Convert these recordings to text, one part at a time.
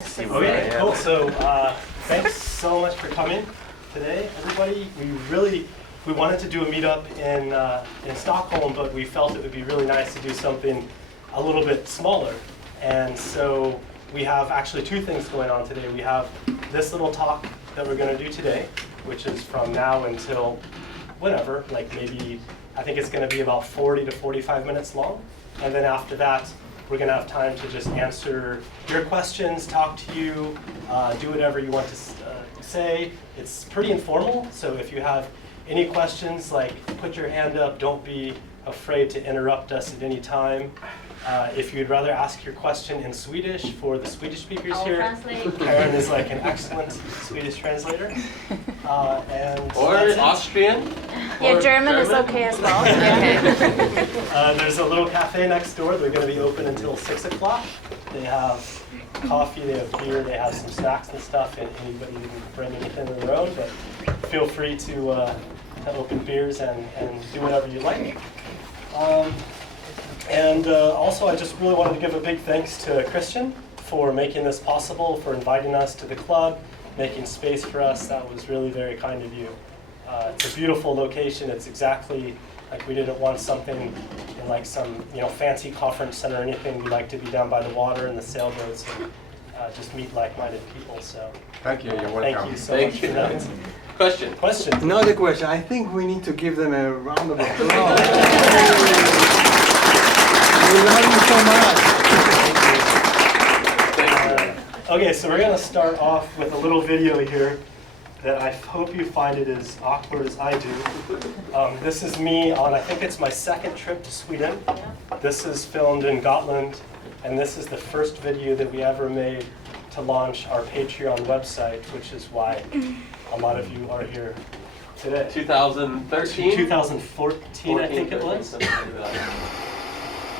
Okay, cool. So thanks so much for coming today, everybody. We wanted to do a meetup in Stockholm, but we felt it would be really nice to do something a little bit smaller. And so we have actually two things going on today. We have this little talk that we're going to do today, which is from now until whenever, like maybe, I think it's going to be about 40 to 45 minutes long. And then after that, we're going to have time to just answer your questions, talk to you, do whatever you want to say. It's pretty informal, so if you have any questions, like put your hand up. Don't be afraid to interrupt us at any time. If you'd rather ask your question in Swedish for the Swedish speakers here, Karin is like an excellent Swedish translator. Or Austrian. Yeah, German is okay as well. There's a little cafe next door. They're going to be open until 6 o'clock. They have coffee, they have beer, they have some snacks and stuff, and anybody can bring anything of their own, but feel free to open beers and do whatever you like. Also, I just really wanted to give a big thanks to Christian for making this possible, for inviting us to the club, making space for us. That was really very kind of you. It's a beautiful location. It's exactly like we didn't want something in like some fancy conference center or anything. We like to be down by the water and the sailboats and just meet like-minded people. So thank you. You're welcome. Thank you so much for that. Question. Another question. I think we need to give them a round of applause. We love you so much. Okay, so we're going to start off with a little video here that I hope you find it as awkward as I do. This is me on, I think it's my second trip to Sweden. This is filmed in Gotland, and this is the first video that we ever made to launch our Patreon website, which is why a lot of you are here today. 2013? 2014, I think it was.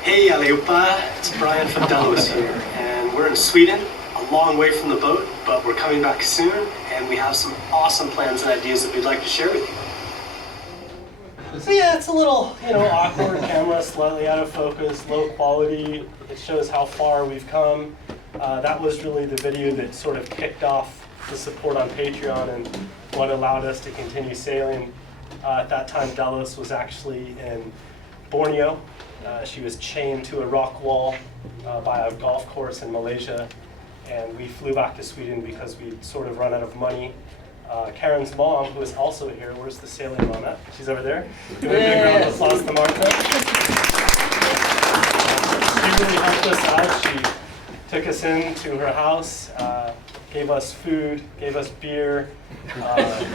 Hey allihopa, it's Brian from Delos here, and we're in Sweden, a long way from the boat, but we're coming back soon, and we have some awesome plans and ideas that we'd like to share with you. So yeah, it's a little, awkward camera, slightly out of focus, low quality. It shows how far we've come. That was really the video that sort of kicked off the support on Patreon and what allowed us to continue sailing. At that time, Delos was actually in Borneo. She was chained to a rock wall by a golf course in Malaysia, and we flew back to Sweden because we'd sort of run out of money. Karin's mom, who is also here, where's the sailing mom at? She's over there. Give a big round of applause to Marta. She really helped us out. She took us into her house, gave us food, gave us beer,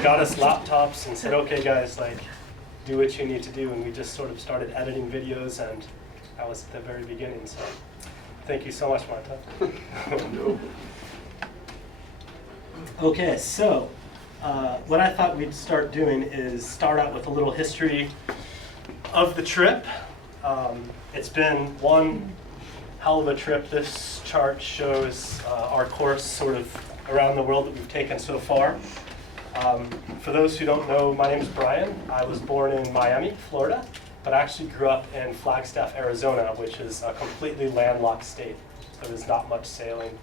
got us laptops, and said, okay guys, do what you need to do, and we just sort of started editing videos, and that was at the very beginning, so thank you so much, Marta. Okay, so what I thought we'd start doing is start out with a little history of the trip. It's been one hell of a trip. This chart shows our course sort of around the world that we've taken so far. For those who don't know, my name is Brian. I was born in Miami, Florida, but actually grew up in Flagstaff, Arizona, which is a completely landlocked state. So there's not much sailing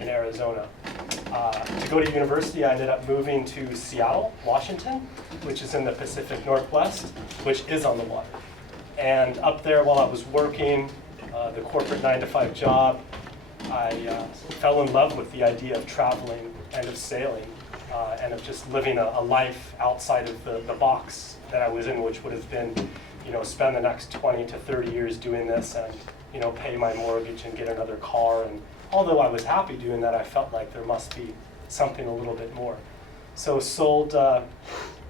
in Arizona. To go to university, I ended up moving to Seattle, Washington, which is in the Pacific Northwest, which is on the water. And up there, while I was working the corporate 9-to-5 job, I fell in love with the idea of traveling and of sailing. And of just living a life outside of the box that I was in, which would have been, spend the next 20 to 30 years doing this and, pay my mortgage and get another car. And although I was happy doing that, I felt like there must be something a little bit more. So sold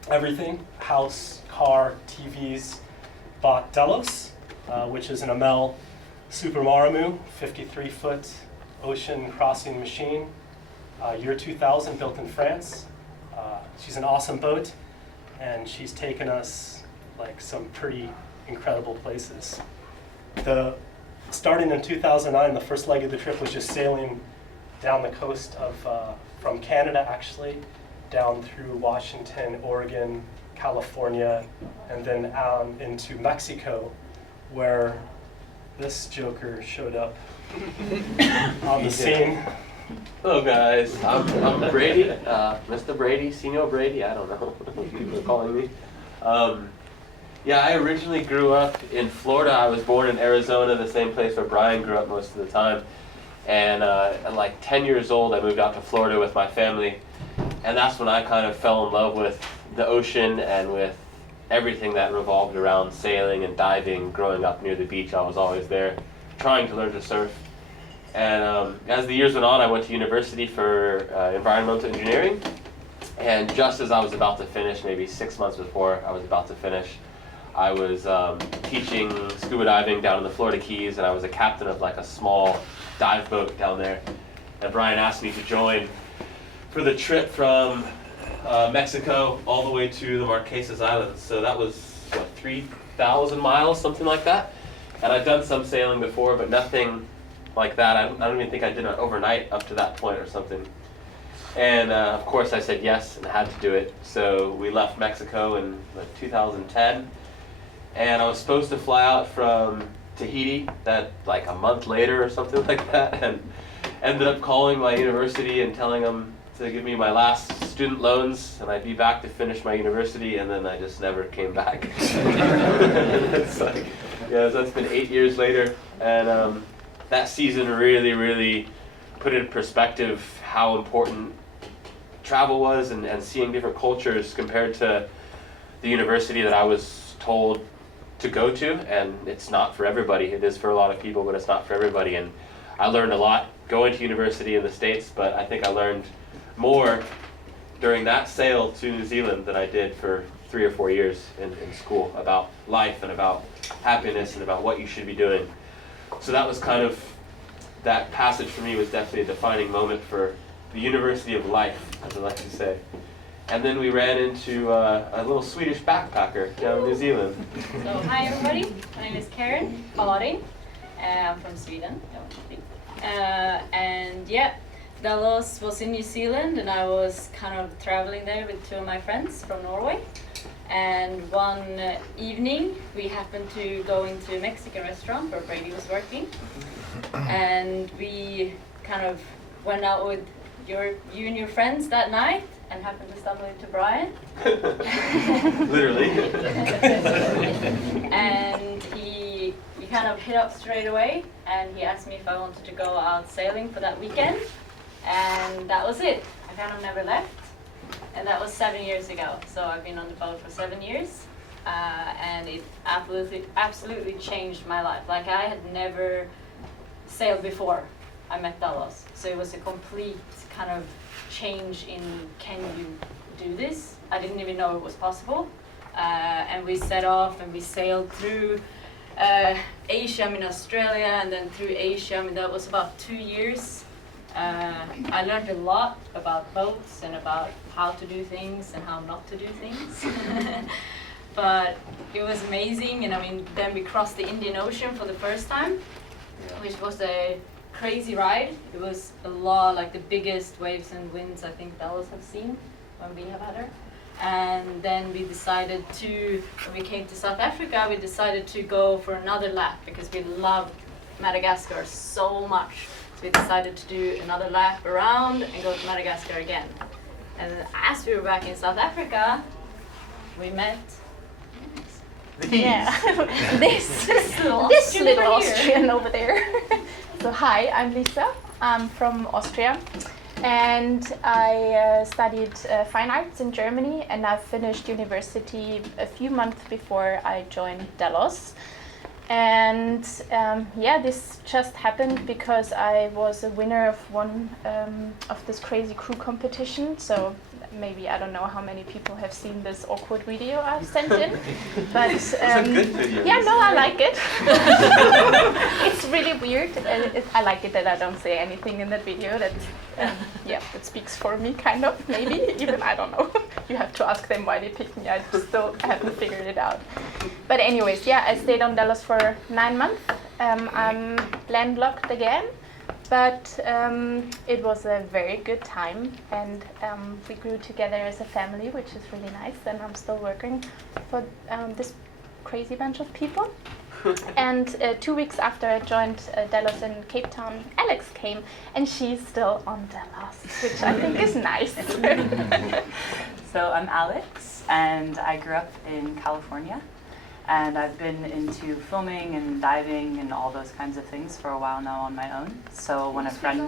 everything, house, car, TVs, bought Delos, which is an Amel Super Maramu, 53-foot ocean crossing machine. Year 2000, built in France. She's an awesome boat, and she's taken us some pretty incredible places. Starting in 2009, the first leg of the trip was just sailing down the coast of, from Canada actually, down through Washington, Oregon, California, and then into Mexico, where this joker showed up on the scene. Hello guys, I'm Brady, Mr. Brady, Senior Brady, I don't know what people are calling me. Yeah, I originally grew up in Florida. I was born in Arizona, the same place where Brian grew up most of the time. And at like 10 years old, I moved out to Florida with my family. And that's when I kind of fell in love with the ocean and with everything that revolved around sailing and diving. Growing up near the beach, I was always there trying to learn to surf. And as the years went on, I went to university for environmental engineering. And just as I was about to finish, maybe 6 months before I was about to finish, I was teaching scuba diving down in the Florida Keys, and I was a captain of like a small dive boat down there. And Brian asked me to join for the trip from Mexico all the way to the Marquesas Islands. So that was, what, 3,000 miles, something like that. And I'd done some sailing before, but nothing like that. I don't even think I did it overnight up to that point or something. And of course I said yes and had to do it. So we left Mexico in 2010. And I was supposed to fly out from Tahiti that like a month later or something like that, and ended up calling my university and telling them to give me my last student loans and I'd be back to finish my university, and then I just never came back. It's like, yeah, so it's been 8 years later, and that season really put in perspective how important travel was and seeing different cultures compared to the university that I was told to go to. And it's not for everybody. It is for a lot of people, but it's not for everybody. And I learned a lot going to university in the States, but I think I learned more during that sail to New Zealand than I did for 3 or 4 years in school about life and about happiness and about what you should be doing. So that was kind of, that passage for me was definitely a defining moment for the University of Life, as I like to say. And then we ran into a little Swedish backpacker down in New Zealand. So hi everybody, my name is Karin. I'm from Sweden. And yeah, Delos was in New Zealand, and I was kind of traveling there with 2 of my friends from Norway. And one evening we happened to go into a Mexican restaurant where Brady was working, and we kind of went out with you and your friends that night and happened to stumble into Brian. Literally. And we kind of hit up straight away, and he asked me if I wanted to go out sailing for that weekend, and that was it. I kind of never left, and that was 7 years ago. So I've been on the boat for 7 years, and it absolutely changed my life. Like, I had never sailed before I met Delos, so it was a complete kind of change in, can you do this? I didn't even know it was possible. And we set off and we sailed through Asia, Australia, and then through Asia. That was about 2 years. I learned a lot about boats and about how to do things and how not to do things. But it was amazing, and then we crossed the Indian Ocean for the first time, which was a crazy ride. It was a lot, like the biggest waves and winds I think Delos have seen when we have had her. And then we decided to, when we came to South Africa, we decided to go for another lap because we loved Madagascar so much. So we decided to do another lap around and go to Madagascar again. And then as we were back in South Africa, we met Yeah, this little Austrian over there. So hi, I'm Lisa. I'm from Austria, and I studied fine arts in Germany, and I finished university a few months before I joined Delos. And this just happened because I was a winner of one of this crazy crew competition. So maybe, I don't know how many people have seen this awkward video I've sent in, but It's a good video. yeah, no, I like it. It's really weird. I like it that I don't say anything in that video. That that speaks for me, kind of, maybe. Even, I don't know. You have to ask them why they picked me. I still haven't figured it out. But anyways, yeah, I stayed on Delos for 9 months. I'm landlocked again. But it was a very good time, and we grew together as a family, which is really nice, and I'm still working for this crazy bunch of people. And 2 weeks after I joined Delos in Cape Town, Alex came, and she's still on Delos, which I think is nice. So I'm Alex, and I grew up in California, and I've been into filming and diving and all those kinds of things for a while now on my own. So when a friend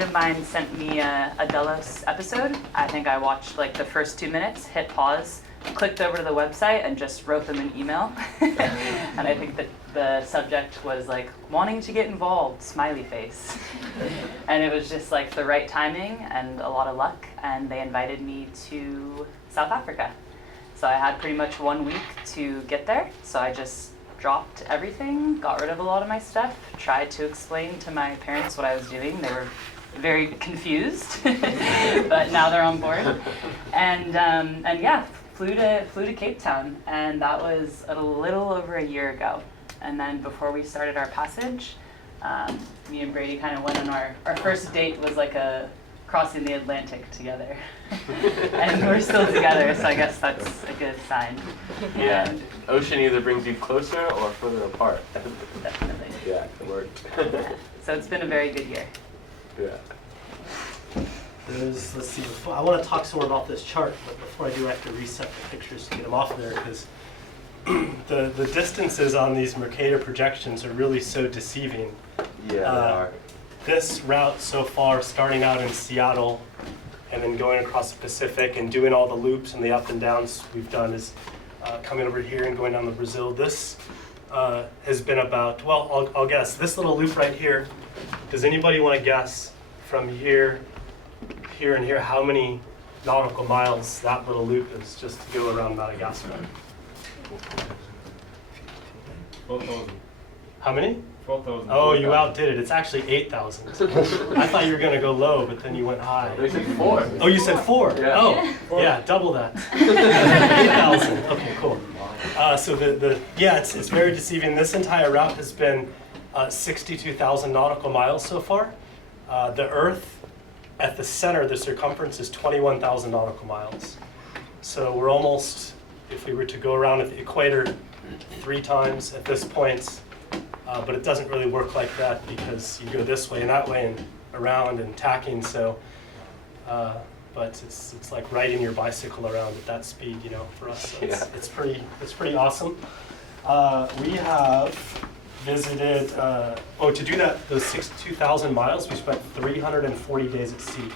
of mine sent me a Delos episode, I think I watched like the first 2 minutes, hit pause, clicked over to the website, and just wrote them an email. And I think that the subject was like, wanting to get involved, smiley face. And it was just like the right timing and a lot of luck, and they invited me to South Africa. So I had pretty much 1 week to get there, so I just dropped everything, got rid of a lot of my stuff, tried to explain to my parents what I was doing. They were very confused, but now they're on board. And yeah, flew to Cape Town, and that was a little over a year ago. And then before we started our passage, me and Brady kind of went on our first date was like a crossing the Atlantic together. And we're still together, so I guess that's a good sign. Yeah, And ocean either brings you closer or further apart. definitely. Yeah, it worked. So it's been a very good year. Yeah. Let's see, I want to talk some more about this chart, but before I do, I have to reset the pictures to get them off there, because the distances on these Mercator projections are really so deceiving. Yeah, they are. This route so far, starting out in Seattle and then going across the Pacific and doing all the loops and the up and downs we've done, is coming over here and going down to Brazil. This has been about, well, I'll guess, this little loop right here. Does anybody want to guess from here, here, and here how many nautical miles that little loop is just to go around Madagascar? 12,000. How many? 12,000. Oh, you outdid it. It's actually 8,000. I thought you were going to go low, but then you went high. They said 4. Oh, you said 4? Yeah. Oh, yeah, double that. 8,000. Okay, cool. So it's very deceiving. This entire route has been 62,000 nautical miles so far. The Earth at the center, the circumference is 21,000 nautical miles. So we're almost, if we were to go around at the equator 3 times at this point. But it doesn't really work like that, because you go this way and that way and around and tacking. So, but it's like riding your bicycle around at that speed, you know, for us. So it's pretty awesome. We have visited. To do that, those 62,000 miles, we spent 340 days at sea.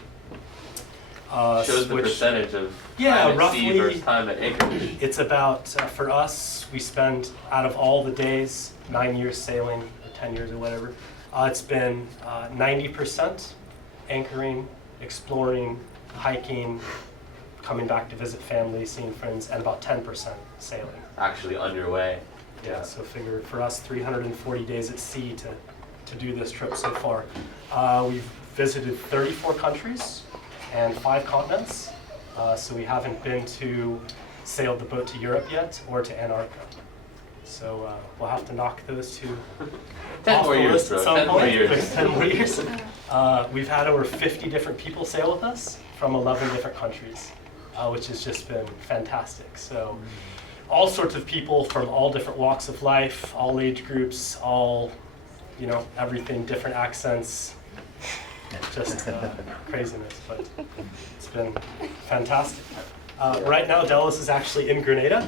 Shows the percentage of yeah, time at roughly, sea versus time at anchorage. It's about, for us, we spend, out of all the days, 9 years sailing, or 10 years or whatever, it's been 90% anchoring, exploring, hiking, coming back to visit family, seeing friends, and about 10% sailing. Actually underway. Yeah, so figure for us 340 days at sea to do this trip so far. We've visited 34 countries and 5 continents. So we haven't been to sailed the boat to Europe yet or to Antarctica. So we'll have to knock those 2 off the list at some point. 10 more years. We've had over 50 different people sail with us from 11 different countries, which has just been fantastic. So all sorts of people from all different walks of life, all age groups, all, you know, everything, different accents, just craziness, but it's been fantastic. Right now, Delos is actually in Grenada.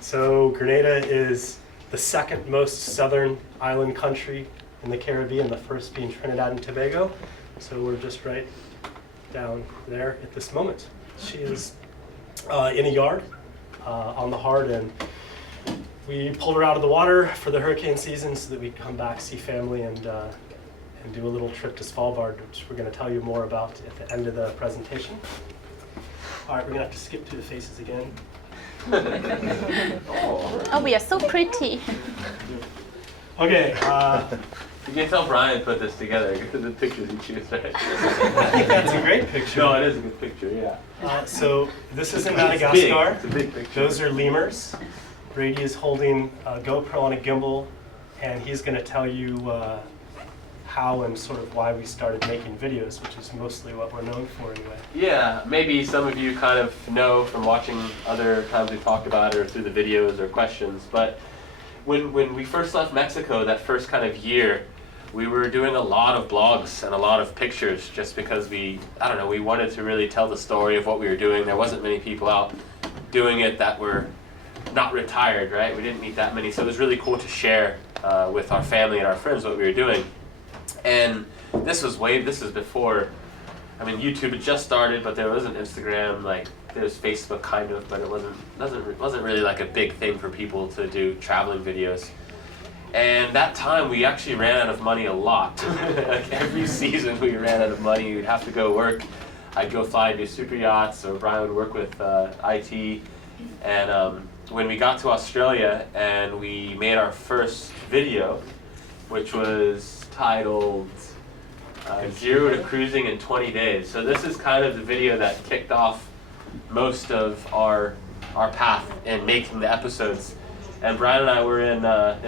So Grenada is the 2nd most southern island country in the Caribbean, the first being Trinidad and Tobago. So we're just right down there at this moment. She is in a yard on the Hard, and we pulled her out of the water for the hurricane season so that we could come back, see family, and do a little trip to Svalbard, which we're going to tell you more about at the end of the presentation. All right, we're going to have to skip through the faces again. Oh, we are so pretty. Okay. You can tell Brian put this together because the pictures he chooses, right? I think that's a great picture. No, it is a good picture, yeah. So this is in It's Madagascar. It's a big picture. Those are lemurs. Brady is holding a GoPro on a gimbal, and he's going to tell you how and sort of why we started making videos, which is mostly what we're known for anyway. Yeah, maybe some of you kind of know from watching other times we talked about it or through the videos or questions, but when we first left Mexico, that first kind of year, we were doing a lot of blogs and a lot of pictures just because we wanted to really tell the story of what we were doing. There wasn't many people out doing it that were not retired, right? We didn't meet that many, so it was really cool to share with our family and our friends what we were doing. And this was before, I mean, YouTube had just started, but there wasn't Instagram, like there was Facebook kind of, but it wasn't really like a big thing for people to do traveling videos. And that time we actually ran out of money a lot. Like every season we ran out of money. We'd have to go work. I'd go fly and do super yachts, or Brian would work with IT. And when we got to Australia and we made our first video, which was titled 0 to Cruising in 20 Days. So this is kind of the video that kicked off most of our path in making the episodes. And Brian and I were in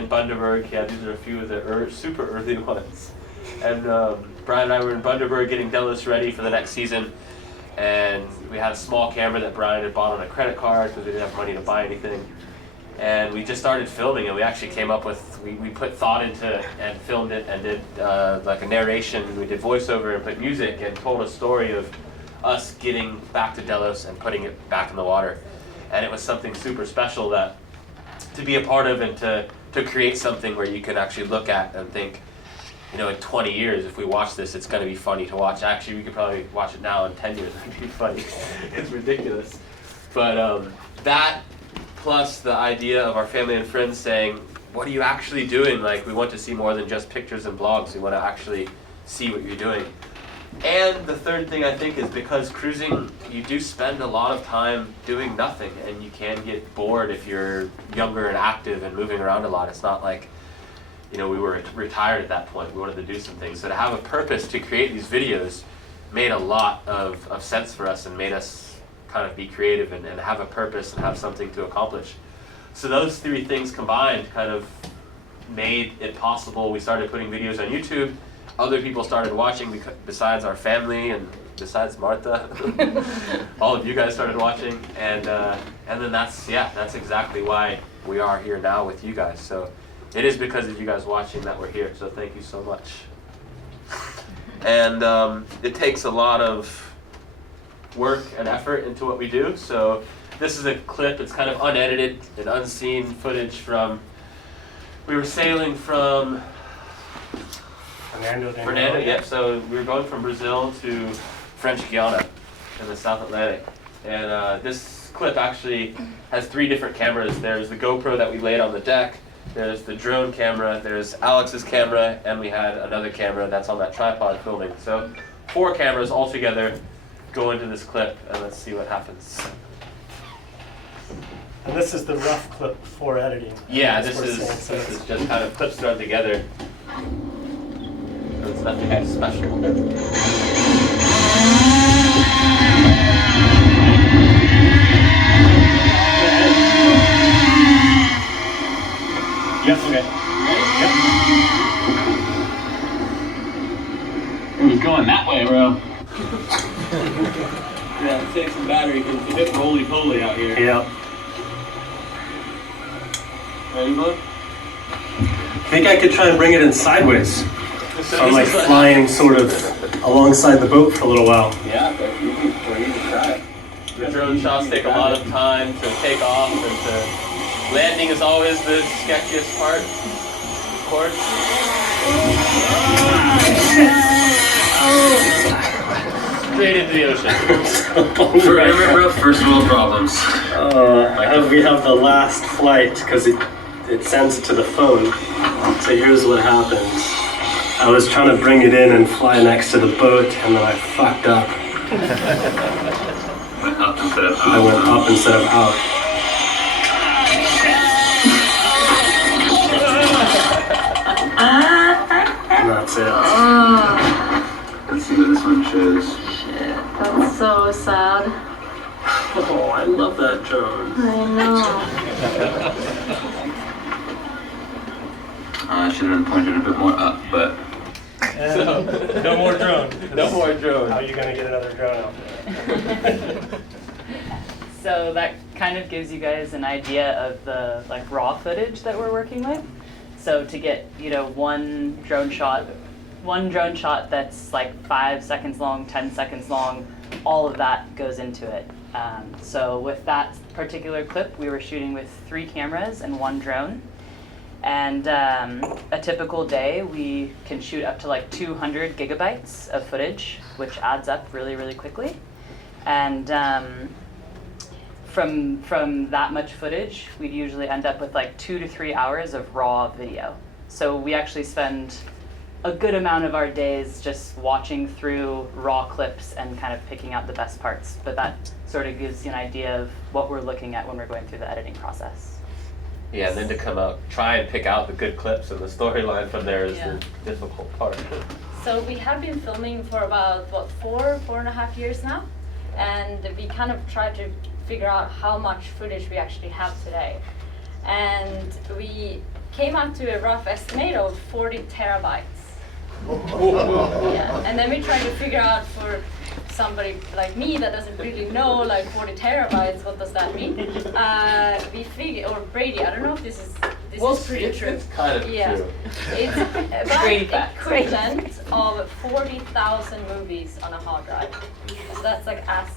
Bundaberg. Yeah, these are a few of the super early ones. And Brian and I were in Bundaberg getting Delos ready for the next season. And we had a small camera that Brian had bought on a credit card because we didn't have money to buy anything. And we just started filming, and we actually came up with, we put thought into it and filmed it and did like a narration. We did voiceover and put music and told a story of us getting back to Delos and putting it back in the water. And it was something super special that to be a part of and to create something where you can actually look at and think, you know, in 20 years, if we watch this, it's going to be funny to watch. Actually, we could probably watch it now in 10 years. It would be funny. It's ridiculous. But that plus the idea of our family and friends saying, what are you actually doing? Like, we want to see more than just pictures and blogs. We want to actually see what you're doing. And the third thing I think is because cruising, you do spend a lot of time doing nothing, and you can get bored if you're younger and active and moving around a lot. It's not like, you know, we were retired at that point. We wanted to do some things. So to have a purpose to create these videos made a lot of sense for us and made us kind of be creative and have a purpose and have something to accomplish. So those three things combined kind of made it possible. We started putting videos on YouTube. Other people started watching besides our family and besides Marta. All of you guys started watching, and then that's exactly why we are here now with you guys. So it is because of you guys watching that we're here. So thank you so much. And it takes a lot of work and effort into what we do. So this is a clip. It's kind of unedited and unseen footage from. We were sailing from. Fernando, yep. So we were going from Brazil to French Guiana in the South Atlantic. And this clip actually has three different cameras. There's the GoPro that we laid on the deck, there's the drone camera, there's Alex's camera, and we had another camera that's on that tripod filming. So 4 cameras all together go into this clip, and let's see what happens. And this is the rough clip before editing. Yeah, this is just kind of clips thrown together. It's nothing special. Yes, okay. Yep. It was going that way, bro. Yeah, take some battery because it's a bit roly-poly out here. Yeah. Ready, bud? I think I could try and bring it in sideways. So I'm like flying sort of alongside the boat for a little while. Yeah, but you can try. The drone shots take a lot of time to take off, and to landing is always the sketchiest part, of course. Straight into the ocean. Forever, bro. First world problems. We have the last flight because it sends it to the phone. So here's what happens. I was trying to bring it in and fly next to the boat, and then I fucked up. Went up instead of out. I went up instead of out. And that's it. Let's see what this one shows. Shit, that's so sad. Oh, I love that drone. I know. I should have pointed a bit more up, but And no more drone. No more drone. How are you going to get another drone out there? So that kind of gives you guys an idea of the like raw footage that we're working with. So to get, you know, one drone shot that's like 5 seconds long, 10 seconds long, all of that goes into it. So with that particular clip, we were shooting with 3 cameras and 1 drone. And a typical day, we can shoot up to like 200 gigabytes of footage, which adds up really, really quickly. And from that much footage, we'd usually end up with like 2 to 3 hours of raw video. So we actually spend a good amount of our days just watching through raw clips and kind of picking out the best parts. But that sort of gives you an idea of what we're looking at when we're going through the editing process. Yeah, and then to come out, try and pick out the good clips and the storyline from there is the difficult part. So we have been filming for about, what, 4.5 years now? And we kind of tried to figure out how much footage we actually have today. And we came up to a rough estimate of 40 terabytes. Yeah. And then we tried to figure out for somebody like me that doesn't really know like 40 terabytes, what does that mean? We figured, or Brady, I don't know if this is pretty true. It's kind of true. It's about equivalent of 40,000 movies on a hard drive. So that's like as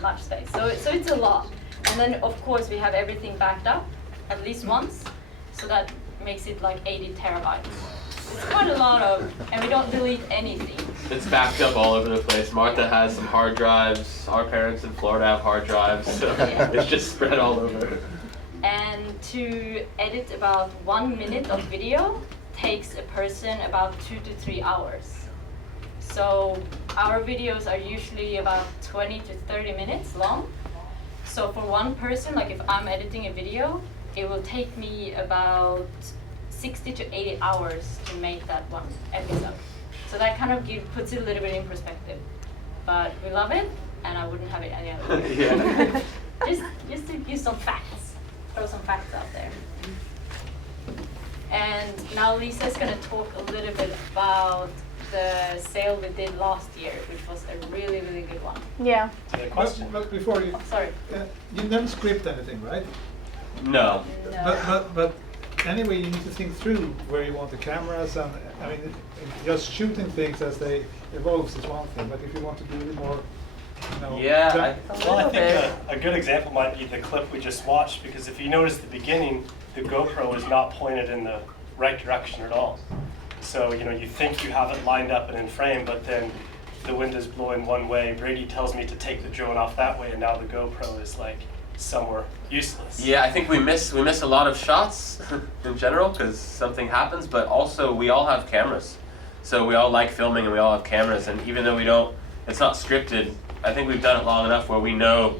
much space. So it's a lot. And then of course we have everything backed up at least once. So that makes it like 80 terabytes. It's quite a lot of, and we don't delete anything. It's backed up all over the place. Martha has some hard drives. Our parents in Florida have hard drives, so it's just spread all over. And to edit about 1 minute of video takes a person about 2 to 3 hours. So our videos are usually about 20 to 30 minutes long. So for one person, like if I'm editing a video, it will take me about 60 to 80 hours to make that one episode. So that kind of puts it a little bit in perspective. But we love it, and I wouldn't have it any other way. Yeah. just to use some facts, throw some facts out there. And now Lisa's going to talk a little bit about the sail we did last year, which was a really, really good one. Yeah. Good question. But before you, Oh, sorry. you never script anything, right? No. But anyway, you need to think through where you want the cameras, and I mean, just shooting things as they evolve is one thing. But if you want to do it more, you know, Yeah. Well, I think a good example might be the clip we just watched, because if you notice at the beginning, the GoPro is not pointed in the right direction at all. So, you know, you think you have it lined up and in frame, but then the wind is blowing one way. Brady tells me to take the drone off that way, and now the GoPro is like somewhere useless. Yeah, I think we miss a lot of shots in general because something happens, but also we all have cameras. So we all like filming and we all have cameras, and even though it's not scripted, I think we've done it long enough where we know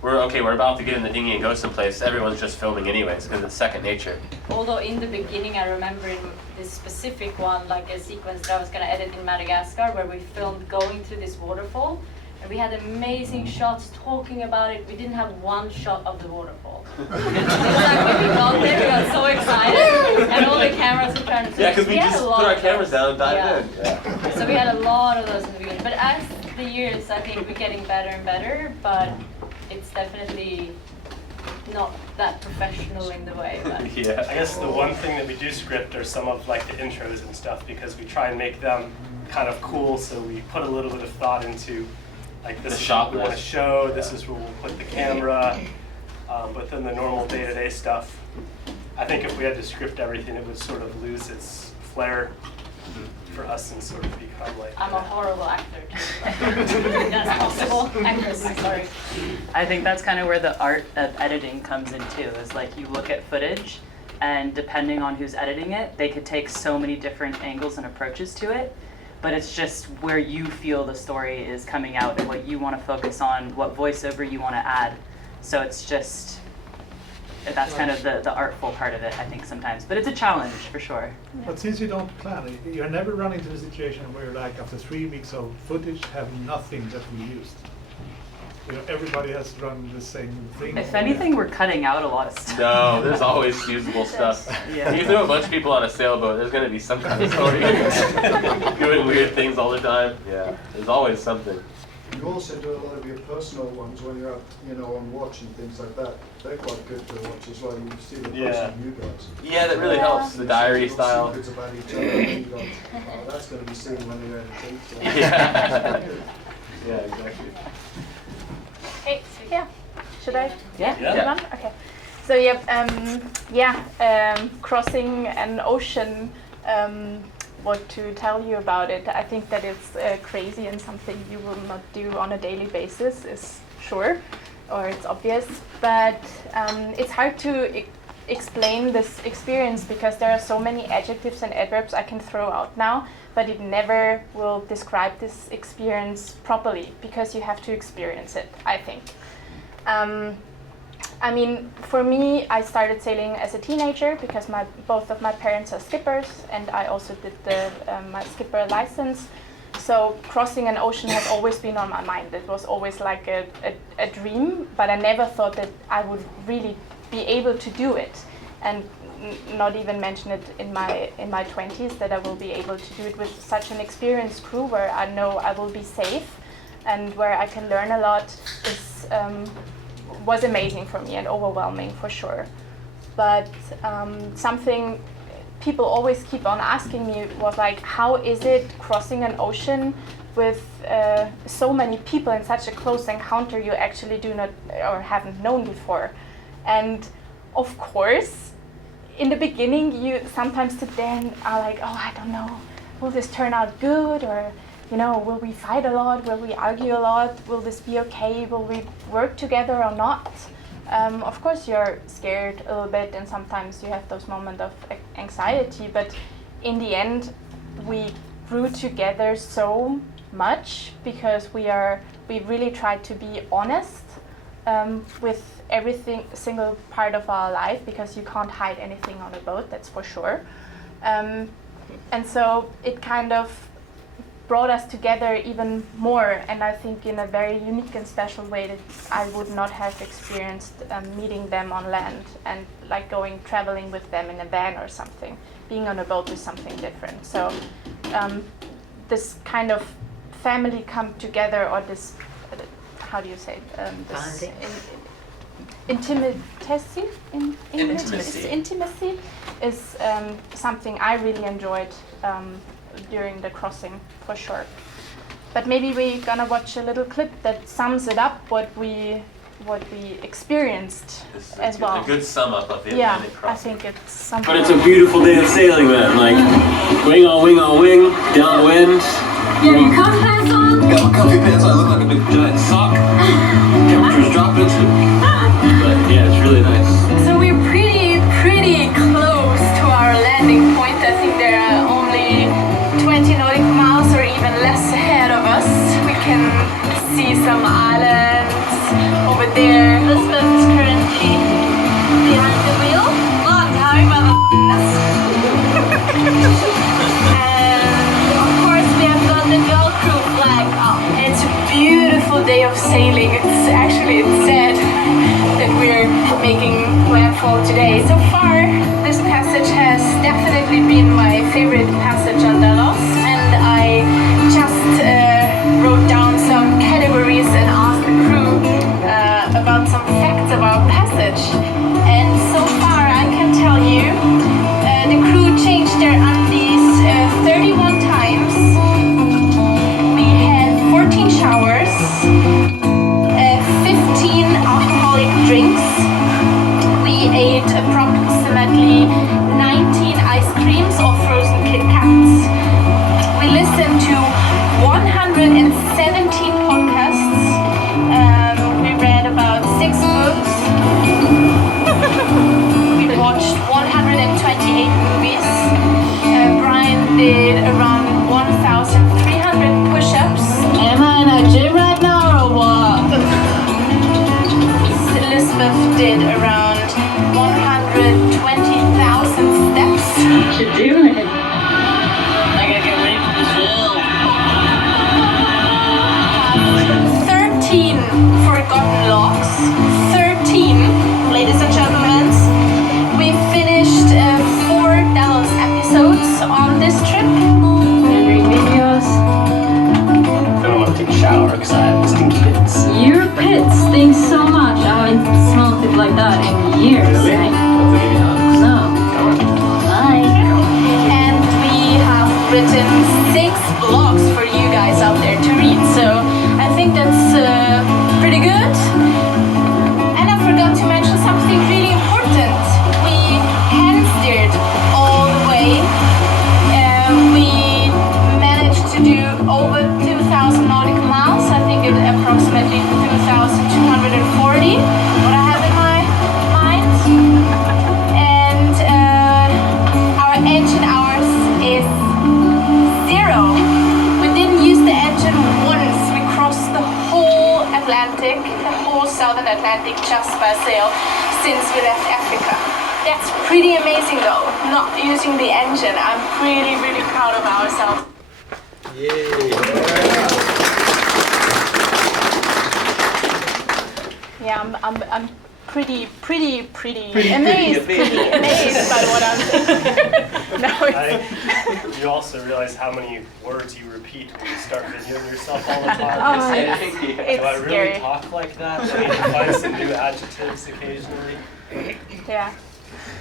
we're about to get in the dinghy and go someplace. Everyone's just filming anyways because it's second nature. Although in the beginning I remember in this specific one, like a sequence that I was going to edit in Madagascar where we filmed going through this waterfall. And we had amazing shots talking about it. We didn't have one shot of the waterfall. It was like when we got there, we got so excited, and all the cameras were trying to. Yeah, because we just put our cameras down and dive in. Yeah. So we had a lot of those in the beginning. But as the years, I think we're getting better and better. But it's definitely not that professional in the way. But. Yeah. I guess the one thing that we do script are some of like the intros and stuff, because we try and make them kind of cool. So we put a little bit of thought into. Like this is what we want to show, this is where we'll put the camera, but then the normal day-to-day stuff, I think if we had to script everything, it would sort of lose its flair for us and sort of become like... I'm a horrible actor too. That's possible. Actress, sorry. I think that's kind of where the art of editing comes in too, is like you look at footage and depending on who's editing it, they could take so many different angles and approaches to it. But it's just where you feel the story is coming out and what you want to focus on, what voiceover you want to add. So it's just, that's kind of the artful part of it, I think, sometimes. But it's a challenge, for sure. But since you don't plan it, you're never run into the situation where, like, after 3 weeks of footage, have nothing that we used. everybody has to run the same thing. If anything, we're cutting out a lot of stuff. No, there's always usable stuff. Yeah. You throw a bunch of people on a sailboat, there's going to be some kind of story. Doing weird things all the time. Yeah, there's always something. You also do a lot of your personal ones when you're up, on watch and things like that. They're quite good to watch as well. You see the person you guys. Yeah, that really helps. The diary Little style. secrets about each other. And you go, oh, that's going to be seen when you're editing. So. Yeah. Yeah, exactly. Hey, yeah. Should I? Yeah. Move on? Okay. So crossing an ocean. What to tell you about it? I think that it's crazy and something you will not do on a daily basis, is sure, or it's obvious. But it's hard to explain this experience because there are so many adjectives and adverbs I can throw out now, but it never will describe this experience properly because you have to experience it, I think. For me, I started sailing as a teenager because both of my parents are skippers, and I also did my skipper license. So crossing an ocean has always been on my mind. It was always like a dream, but I never thought that I would really be able to do it, and not even mention it in my 20s that I will be able to do it with such an experienced crew where I know I will be safe and where I can learn a lot. Was amazing for me and overwhelming for sure. But something people always keep on asking me was like, how is it crossing an ocean with so many people in such a close encounter you actually do not or haven't known before? And of course, in the beginning you sometimes sit there and are like, oh, I don't know, will this turn out good, or will we fight a lot? Will we argue a lot? Will this be okay? Will we work together or not? Of course, you're scared a little bit, and sometimes you have those moments of anxiety. But in the end, we grew together so much because we really tried to be honest with everything, single part of our life, because you can't hide anything on a boat. That's for sure. And so it kind of brought us together even more, and I think in a very unique and special way that I would not have experienced meeting them on land and like traveling with them in a van or something. Being on a boat is something different. So this kind of family come together, or this, how do you say it? This intimacy is something I really enjoyed during the crossing, for sure. But maybe we're gonna watch a little clip that sums it up, what we experienced as well. A good sum up of the Atlantic crossing. I think it's something. But it's a beautiful day of sailing, man. Like, wing on wing on wing, downwind. You have your comfy pants on? Got my comfy pants on. I look like a big giant sock. Temperature's dropping. But yeah, it's really nice. So we're pretty close to our landing point. I think there are only 20 nautical miles or even less ahead of us. We can see some islands over there. Elizabeth is currently behind the wheel. Look, how you motherfuckers. And of course we have got the Velcro flag up. It's a beautiful day of sailing. It's sad that we're making landfall today. So far, this passage has definitely been my favorite passage on Delos, and I just wrote down some categories and asked the crew about some facts of our passage. And so far, I can tell you, the crew changed their undies 31 times. We had 14 showers, 15 alcoholic drinks. We ate approximately 19 ice creams or frozen Kit Kats. We listened to 117 podcasts. We read about 6 books. We watched 128 movies. Brian did around 1,300 push-ups. Am I in a gym right now or what? Elizabeth did around 120,000 steps. What you doing? I gotta get ready for the show. 13 forgotten logs. 13, ladies and gentlemen. We finished 4 Delos episodes on this trip. Every videos. I want to take a shower because I have stinky pits. Your pits stink so much. I haven't smelled it like that in years. Really? Right? I'll give you hugs. No. Bye. And we have written 6 blogs for you guys out there to read. So I think that's pretty good. And I forgot to mention something really important. We hand steered all the way. We managed to do over 2,000 nautical miles. I think it's approximately 2,240. What I have in my mind. And our engine hours is 0. We didn't use the engine once. We crossed the whole Atlantic, the whole southern Atlantic just by sail since we left Africa. That's pretty amazing though, not using the engine. I'm really, really proud of ourselves. Yeah, I'm pretty amazed by what I'm saying. No, You also realize how many words you repeat when you start videoing yourself all the time. Oh, Do I really scary. talk like that? I need to find some new adjectives occasionally. Yeah.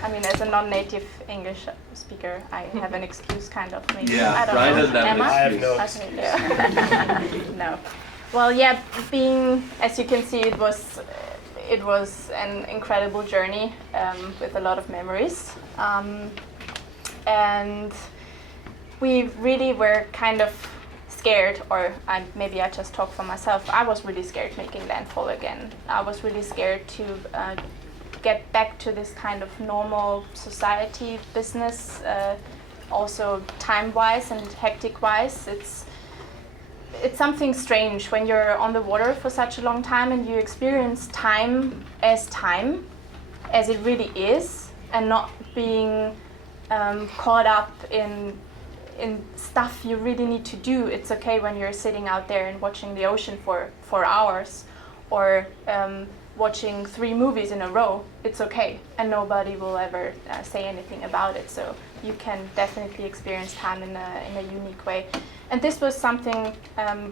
I mean, as a non-native English speaker, I have an excuse, kind of, maybe. Yeah, I don't Brian know. doesn't have an Emma? I have no Okay, yeah. No. Well, yeah, being, as you can see, it was an incredible journey with a lot of memories. And we really were kind of scared, or maybe I just talk for myself, I was really scared making landfall again. I was really scared to get back to this kind of normal society business, also time-wise and hectic-wise. It's something strange when you're on the water for such a long time and you experience time as it really is, and not being caught up in stuff you really need to do. It's okay when you're sitting out there and watching the ocean for hours, or watching 3 movies in a row. It's okay, and nobody will ever say anything about it. So you can definitely experience time in a unique way. And this was something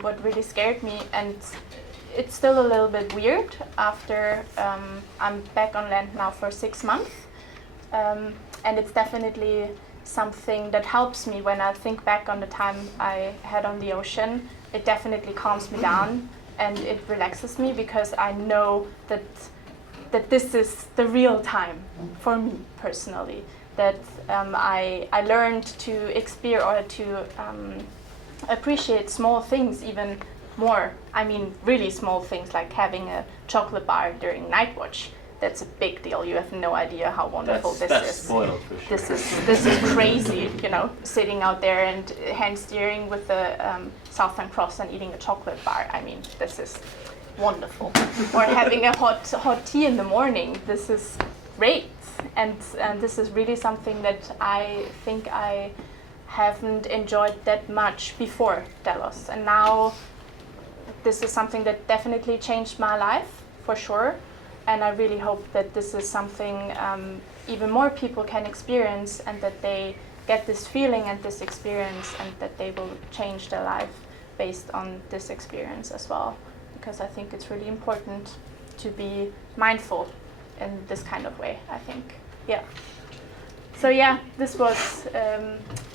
what really scared me, and it's still a little bit weird after I'm back on land now for 6 months. And it's definitely something that helps me when I think back on the time I had on the ocean. It definitely calms me down and it relaxes me, because I know that this is the real time for me personally. That I learned to experience or to appreciate small things even more. I mean, really small things like having a chocolate bar during night watch. That's a big deal. You have no idea how wonderful this That's is. spoiled for sure. This is crazy, you know, sitting out there and hand steering with the Southern Cross and eating a chocolate bar. I mean, this is wonderful. Or having a hot tea in the morning. This is great, and this is really something that I think I haven't enjoyed that much before Delos, and now this is something that definitely changed my life for sure. And I really hope that this is something even more people can experience, and that they get this feeling and this experience, and that they will change their life based on this experience as well. Because I think it's really important to be mindful in this kind of way, I think. Yeah. So yeah, this was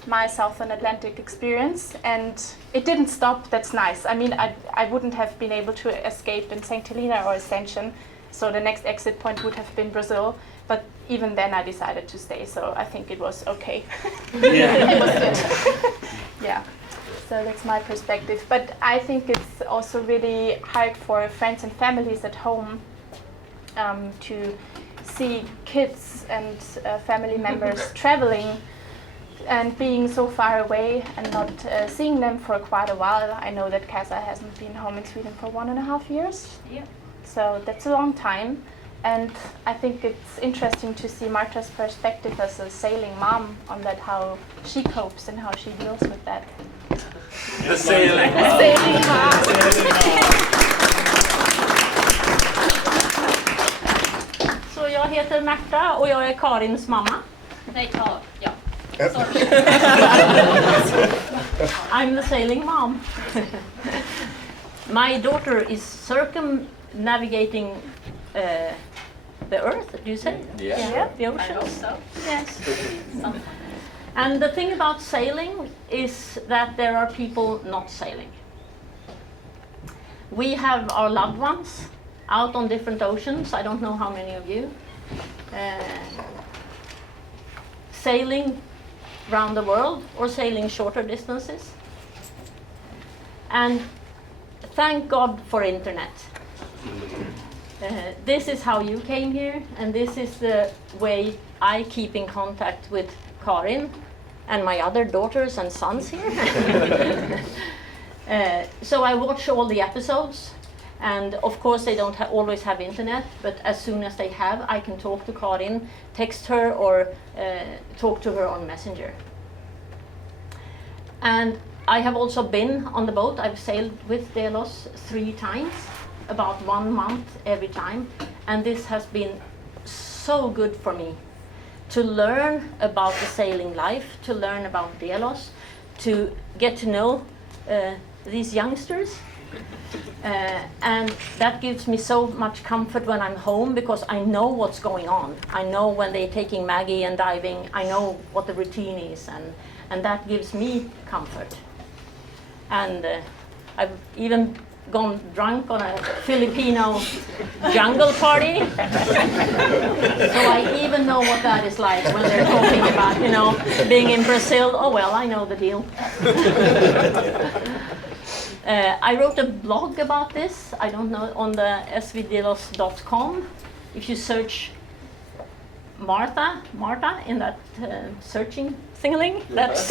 my Southern Atlantic experience, and it didn't stop. That's nice. I mean, I wouldn't have been able to escape in St. Helena or Ascension. So the next exit point would have been Brazil, but even then I decided to stay, so I think it was okay. Yeah. It was good. Yeah, so that's my perspective. But I think it's also really hard for friends and families at home to see kids and family members traveling and being so far away and not seeing them for quite a while. I know that Kasa hasn't been home in Sweden for 1.5 years. Yeah. So that's a long time, and I think it's interesting to see Marta's perspective as a sailing mom on that, how she copes and how she deals with that. The sailing A mom. sailing mom. Marta och jag är Karins mamma. Nej, ja. I'm the sailing mom. My daughter is circumnavigating the earth, do you say? Yeah. The I ocean. hope so. Yes. Something. And the thing about sailing is that there are people not sailing. We have our loved ones out on different oceans. I don't know how many of you. Sailing around the world or sailing shorter distances. And thank God for internet. This is how you came here, and this is the way I keep in contact with Karin and my other daughters and sons here. So I watch all the episodes, and of course they don't always have internet, but as soon as they have, I can talk to Karin, text her, or talk to her on Messenger. And I have also been on the boat. I've sailed with Delos 3 times, about 1 month every time, and this has been so good for me to learn about the sailing life, to learn about Delos, to get to know these youngsters. And that gives me so much comfort when I'm home, because I know what's going on. I know when they're taking Maggie and diving, I know what the routine is, and that gives me comfort. And I've even gone drunk on a Filipino jungle party. So I even know what that is like when they're talking about, being in Brazil. Oh well, I know the deal. I wrote a blog about this, I don't know, on the svdelos.com. If you search Marta in that searching thingling, that's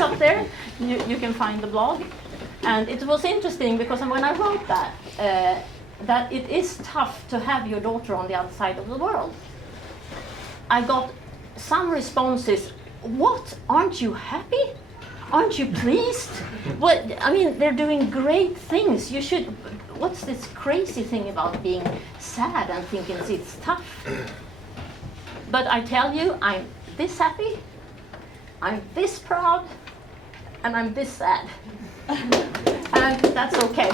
up there, you can find the blog. And it was interesting because when I wrote that, that it is tough to have your daughter on the other side of the world. I got some responses, what, aren't you happy? Aren't you pleased? What, I mean, they're doing great things. You should, what's this crazy thing about being sad and thinking it's tough? But I tell you, I'm this happy, I'm this proud, and I'm this sad. And that's okay.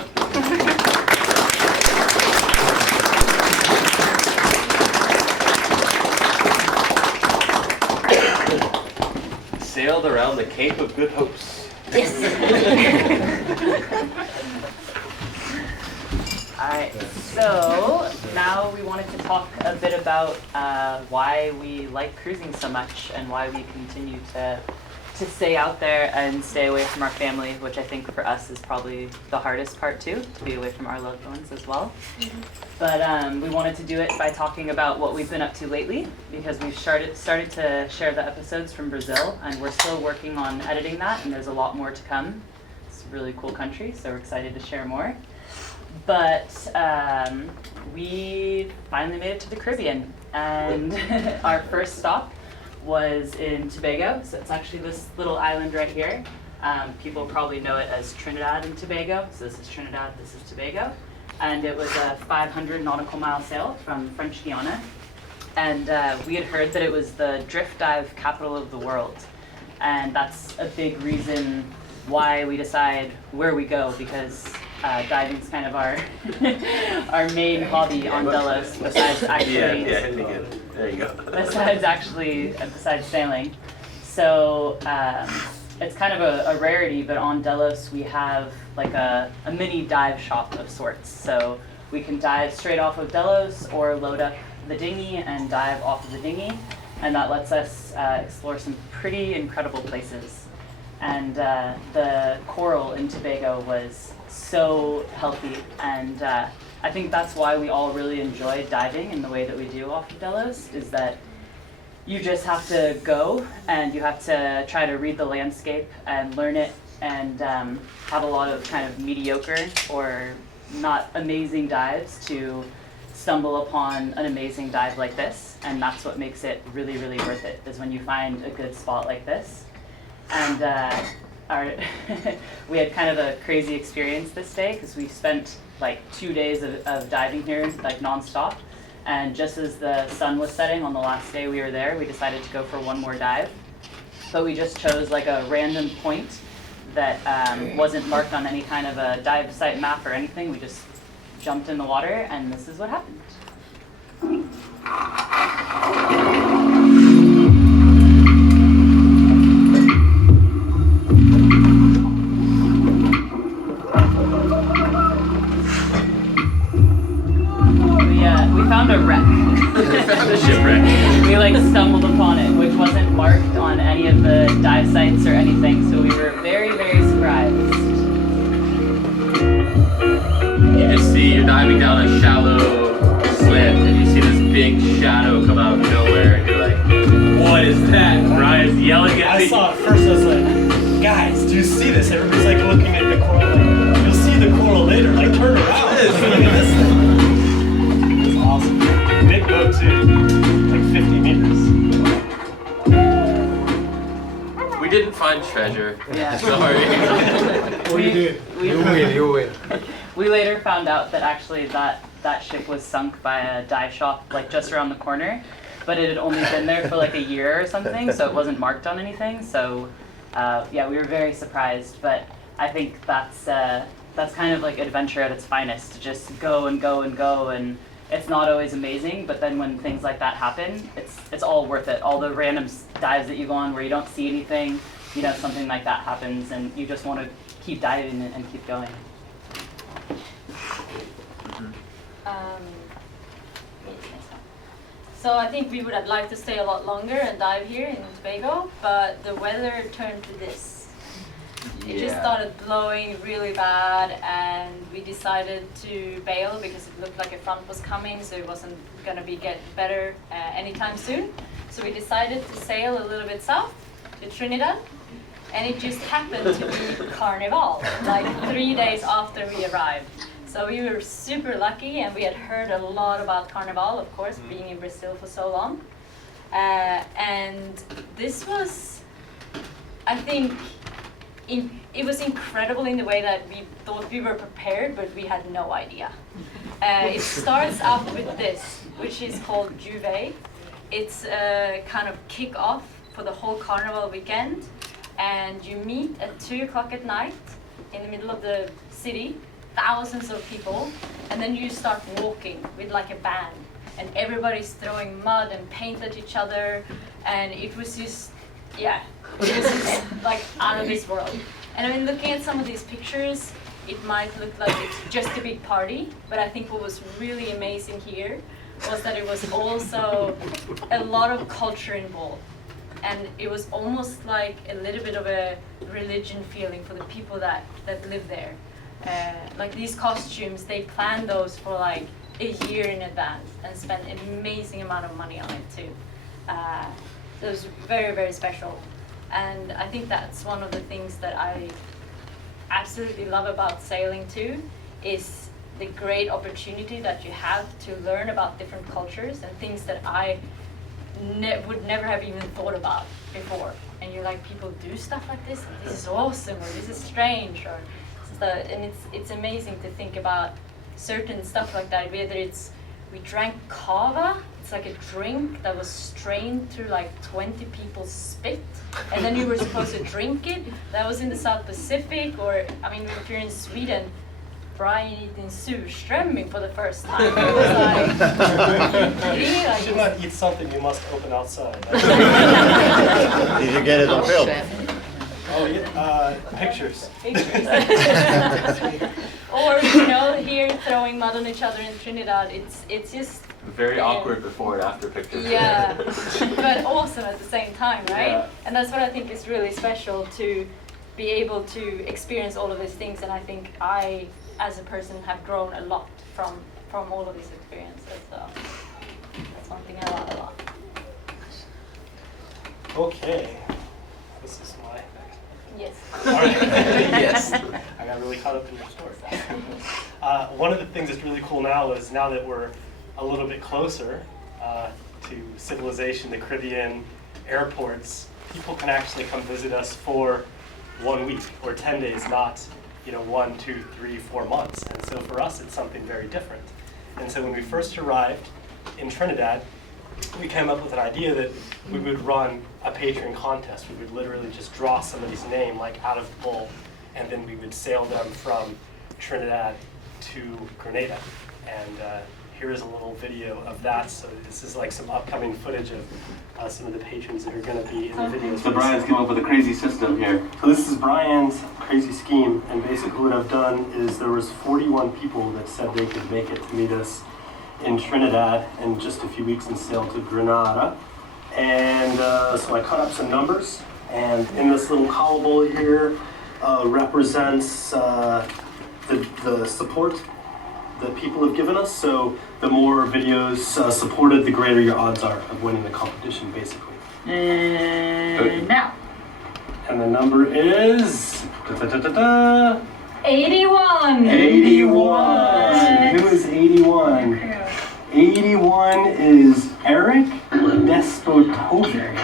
Sailed around the Cape of Good Hopes. Yes. Alright, so now we wanted to talk a bit about why we like cruising so much and why we continue to stay out there and stay away from our family, which I think for us is probably the hardest part too, to be away from our loved ones as well. Mm-hmm. But we wanted to do it by talking about what we've been up to lately, because we've started to share the episodes from Brazil, and we're still working on editing that, and there's a lot more to come. It's a really cool country, so we're excited to share more. But we finally made it to the Caribbean, and our first stop was in Tobago. So it's actually this little island right here. People probably know it as Trinidad and Tobago. So this is Trinidad, this is Tobago. And it was a 500 nautical mile sail from French Guiana. And we had heard that it was the drift dive capital of the world. And that's a big reason why we decide where we go, because diving's kind of our our main hobby on Delos, besides actually there you go. besides sailing. So it's kind of a rarity, but on Delos we have like a mini dive shop of sorts. So we can dive straight off of Delos or load up the dinghy and dive off of the dinghy, and that lets us explore some pretty incredible places. And the coral in Tobago was so healthy, and I think that's why we all really enjoy diving in the way that we do off of Delos, is that you just have to go and you have to try to read the landscape and learn it, and have a lot of kind of mediocre or not amazing dives to stumble upon an amazing dive like this. And that's what makes it really, really worth it, is when you find a good spot like this. And we had kind of a crazy experience this day, because we spent like 2 days of diving here, like nonstop. And just as the sun was setting on the last day we were there, we decided to go for one more dive. But we just chose like a random point that wasn't marked on any kind of a dive site map or anything. We just jumped in the water, and this is what happened. We found a wreck. Found a shipwreck. We like stumbled upon it, which wasn't marked on any of the dive sites or anything, so we were very, very surprised. You just see, you're diving down a shallow slant, and you see this big shadow come out of nowhere, and you're like, what is that? And Ryan's yelling at me. I saw it first, I was like, guys, do you see this? Everybody's like looking at the coral, like, you'll see the coral later, like turn around. Look at this thing. It's awesome. Big boat too, like 50 meters. We didn't find treasure. Yeah. Sorry. Or you did. You win. We later found out that actually that ship was sunk by a dive shop like just around the corner, but it had only been there for like a year or something, so it wasn't marked on anything. So yeah, we were very surprised, but I think that's kind of like adventure at its finest, to just go and go and go, and it's not always amazing, but then when things like that happen, it's all worth it. All the random dives that you go on where you don't see anything, you know, something like that happens, and you just want to keep diving and keep going. So I think we would have liked to stay a lot longer and dive here in Tobago, but the weather turned to this. It just started blowing really bad, and we decided to bail because it looked like a front was coming, so it wasn't going to get better anytime soon. So we decided to sail a little bit south to Trinidad, and it just happened to be Carnival, like 3 days after we arrived. So we were super lucky, and we had heard a lot about Carnival, of course, being in Brazil for so long. And this was, I think, it was incredible in the way that we thought we were prepared, but we had no idea. It starts out with this, which is called Juve. It's a kind of kick-off for the whole Carnival weekend, and you meet at 2 o'clock at night in the middle of the city, thousands of people, and then you start walking with like a band, and everybody's throwing mud and paint at each other, and it was just, yeah, it was just like out of this world. And I mean, looking at some of these pictures, it might look like it's just a big party, but I think what was really amazing here was that it was also a lot of culture involved. And it was almost like a little bit of a religion feeling for the people that live there. Like these costumes, they plan those for like a year in advance and spend an amazing amount of money on it too. So it was very, very special. And I think that's one of the things that I absolutely love about sailing too, is the great opportunity that you have to learn about different cultures and things that I would never have even thought about before. And you're like, people do stuff like this, and this is awesome, or this is strange, or and it's amazing to think about certain stuff like that. Whether it's, we drank kava, it's like a drink that was strained through like 20 people's spit, and then you were supposed to drink it. That was in the South Pacific, or I mean, if you're in Sweden, Brian eating surströmming for the first time. It was like, really, like, You should not eat something you must open outside. Did you get it on film? Oh yeah, pictures. Or you know, here throwing mud on each other in Trinidad, it's just Very awkward before and after pictures. yeah, but awesome at the same time, right? Yeah. And that's what I think is really special, to be able to experience all of these things. And I think I, as a person, have grown a lot from all of these experiences. So that's one thing I love a lot. Okay, this is my. Yes. All right. Yes. I got really caught up in your story. One of the things that's really cool now is, now that we're a little bit closer to civilization, the Caribbean airports, people can actually come visit us for 1 week or 10 days, not 1, 2, 3, 4 months. And so for us, it's something very different. And so when we first arrived, in Trinidad, we came up with an idea that we would run a Patron contest. We would literally just draw somebody's name like out of the bowl, and then we would sail them from Trinidad to Grenada. And here is a little video of that. So this is like some upcoming footage of some of the patrons that are going to be in the videos. So Brian's come up with a crazy system here. So this is Brian's crazy scheme, and basically what I've done is there was 41 people that said they could make it to meet us in Trinidad in just a few weeks and sail to Grenada. And so I cut up some numbers, and in this little cowbell here represents the support that people have given us. So the more videos supported, the greater your odds are of winning the competition, basically. Now. And the number is 81. 81. Who is 81? 81 is Eric Despotovic.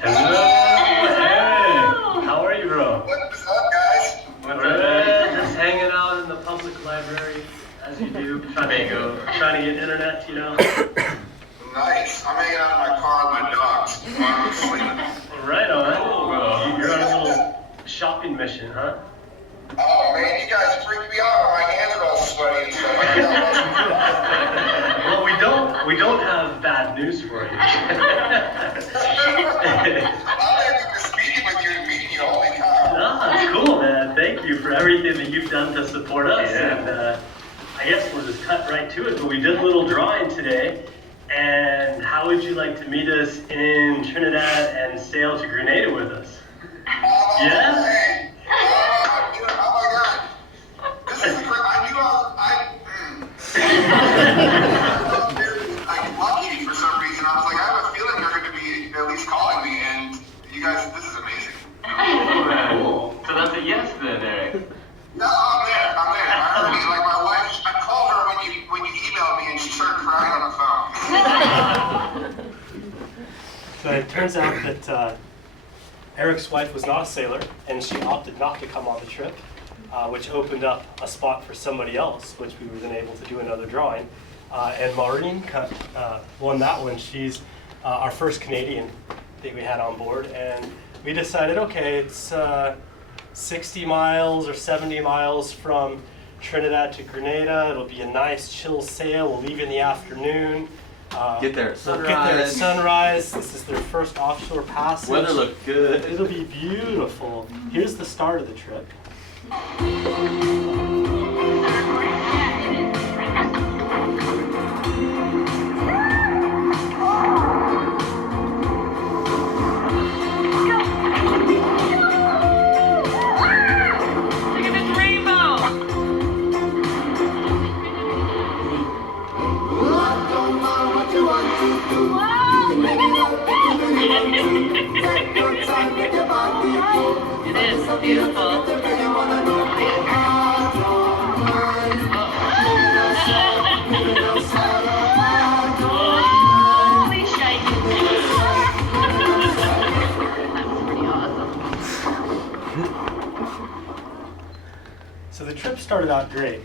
Hello. Hey. How are you, bro? What's up, guys? Just hanging out in the public library, as you do. Trying to get internet, you know. Nice. I'm hanging out in my car with my dogs. I'm sleeping. Right on. You're on a little shopping mission, huh? Oh, man, you guys freaked me out. My hands are all sweaty and stuff. Well, we don't have bad news for you. I'm speaking with you and meeting you. Holy cow. That's cool, man. Thank you for everything that you've done to support us. Yeah. And I guess we'll just cut right to it. But we did a little drawing today. And how would you like to meet us in Trinidad and sail to Grenada with us? Yeah? Hey. Oh my God. This is great. I knew I'm lucky for some reason. I was like, I have a feeling they're going to be at least calling me. And you guys, this is amazing. Cool. So that's a yes then, Eric. No, I'm there. I already, like my wife, I called her when you emailed me and she started crying on the phone. So it turns out that Eric's wife was not a sailor, and she opted not to come on the trip, which opened up a spot for somebody else, which we were then able to do another drawing. And Maureen won that one. She's our first Canadian that we had on board, and we decided, okay, it's 60 miles or 70 miles from Trinidad to Grenada. It'll be a nice chill sail. We'll leave in the afternoon. Get there at sunrise. We'll get there at sunrise. This is their first offshore passage. Weather looked good. It'll be beautiful. Here's the start of the trip. It is beautiful. So the trip started out great.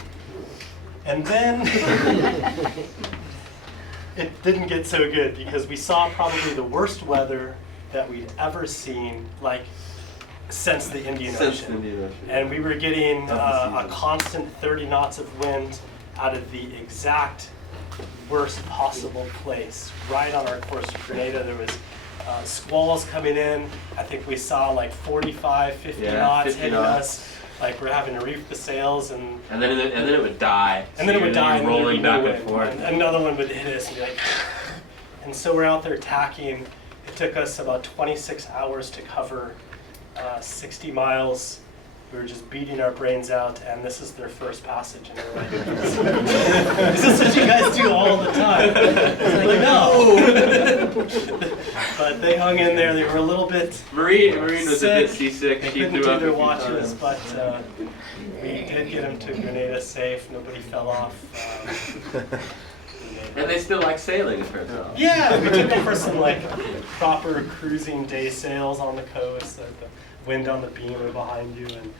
And then it didn't get so good because we saw probably the worst weather that we'd ever seen, like since the Indian Ocean. And we were getting a constant 30 knots of wind out of the exact worst possible place. Right on our course to Grenada, there was squalls coming in. I think we saw like 45, 50 knots 50 hitting knots. us. Like we're having to reef the sails, and then it would die. And then it would die, and rolling back and and forth. And another one would hit us and be like, and so we're out there tacking. It took us about 26 hours to cover 60 miles. We were just beating our brains out, and this is their first passage, and they're like, "Is this what you guys do all the time?" It's like, no. But they hung in there. They were a little bit. Maureen was a bit seasick. They She couldn't threw do up their a few watches, times. but we did get them to Grenada safe. Nobody fell off. And they still like sailing, it turns out. Yeah, we took them for some like proper cruising day sails on the coast. The wind on the beam or behind you, and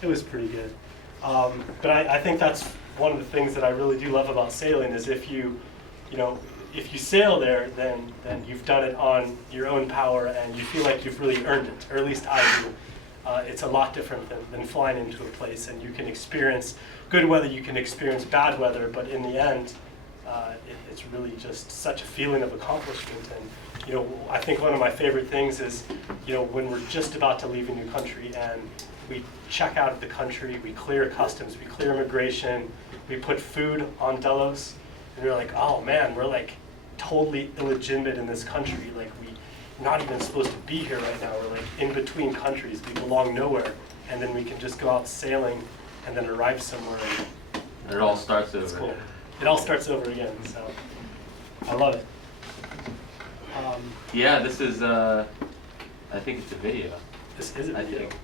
it was pretty good. But I think that's one of the things that I really do love about sailing is if you sail there, then you've done it on your own power and you feel like you've really earned it, or at least I do. It's a lot different than flying into a place, and you can experience good weather, you can experience bad weather, but in the end, it's really just such a feeling of accomplishment. And I think one of my favorite things is, when we're just about to leave a new country and we check out of the country, we clear customs, we clear immigration, we put food on Delos, and we're like, oh man, we're like totally illegitimate in this country. Like we're not even supposed to be here right now. We're like in between countries. We belong nowhere. And then we can just go out sailing and then arrive somewhere. And it all starts over. It's cool. It all starts over again. So I love it. Yeah, this is, I think it's a video. This is a video. I think.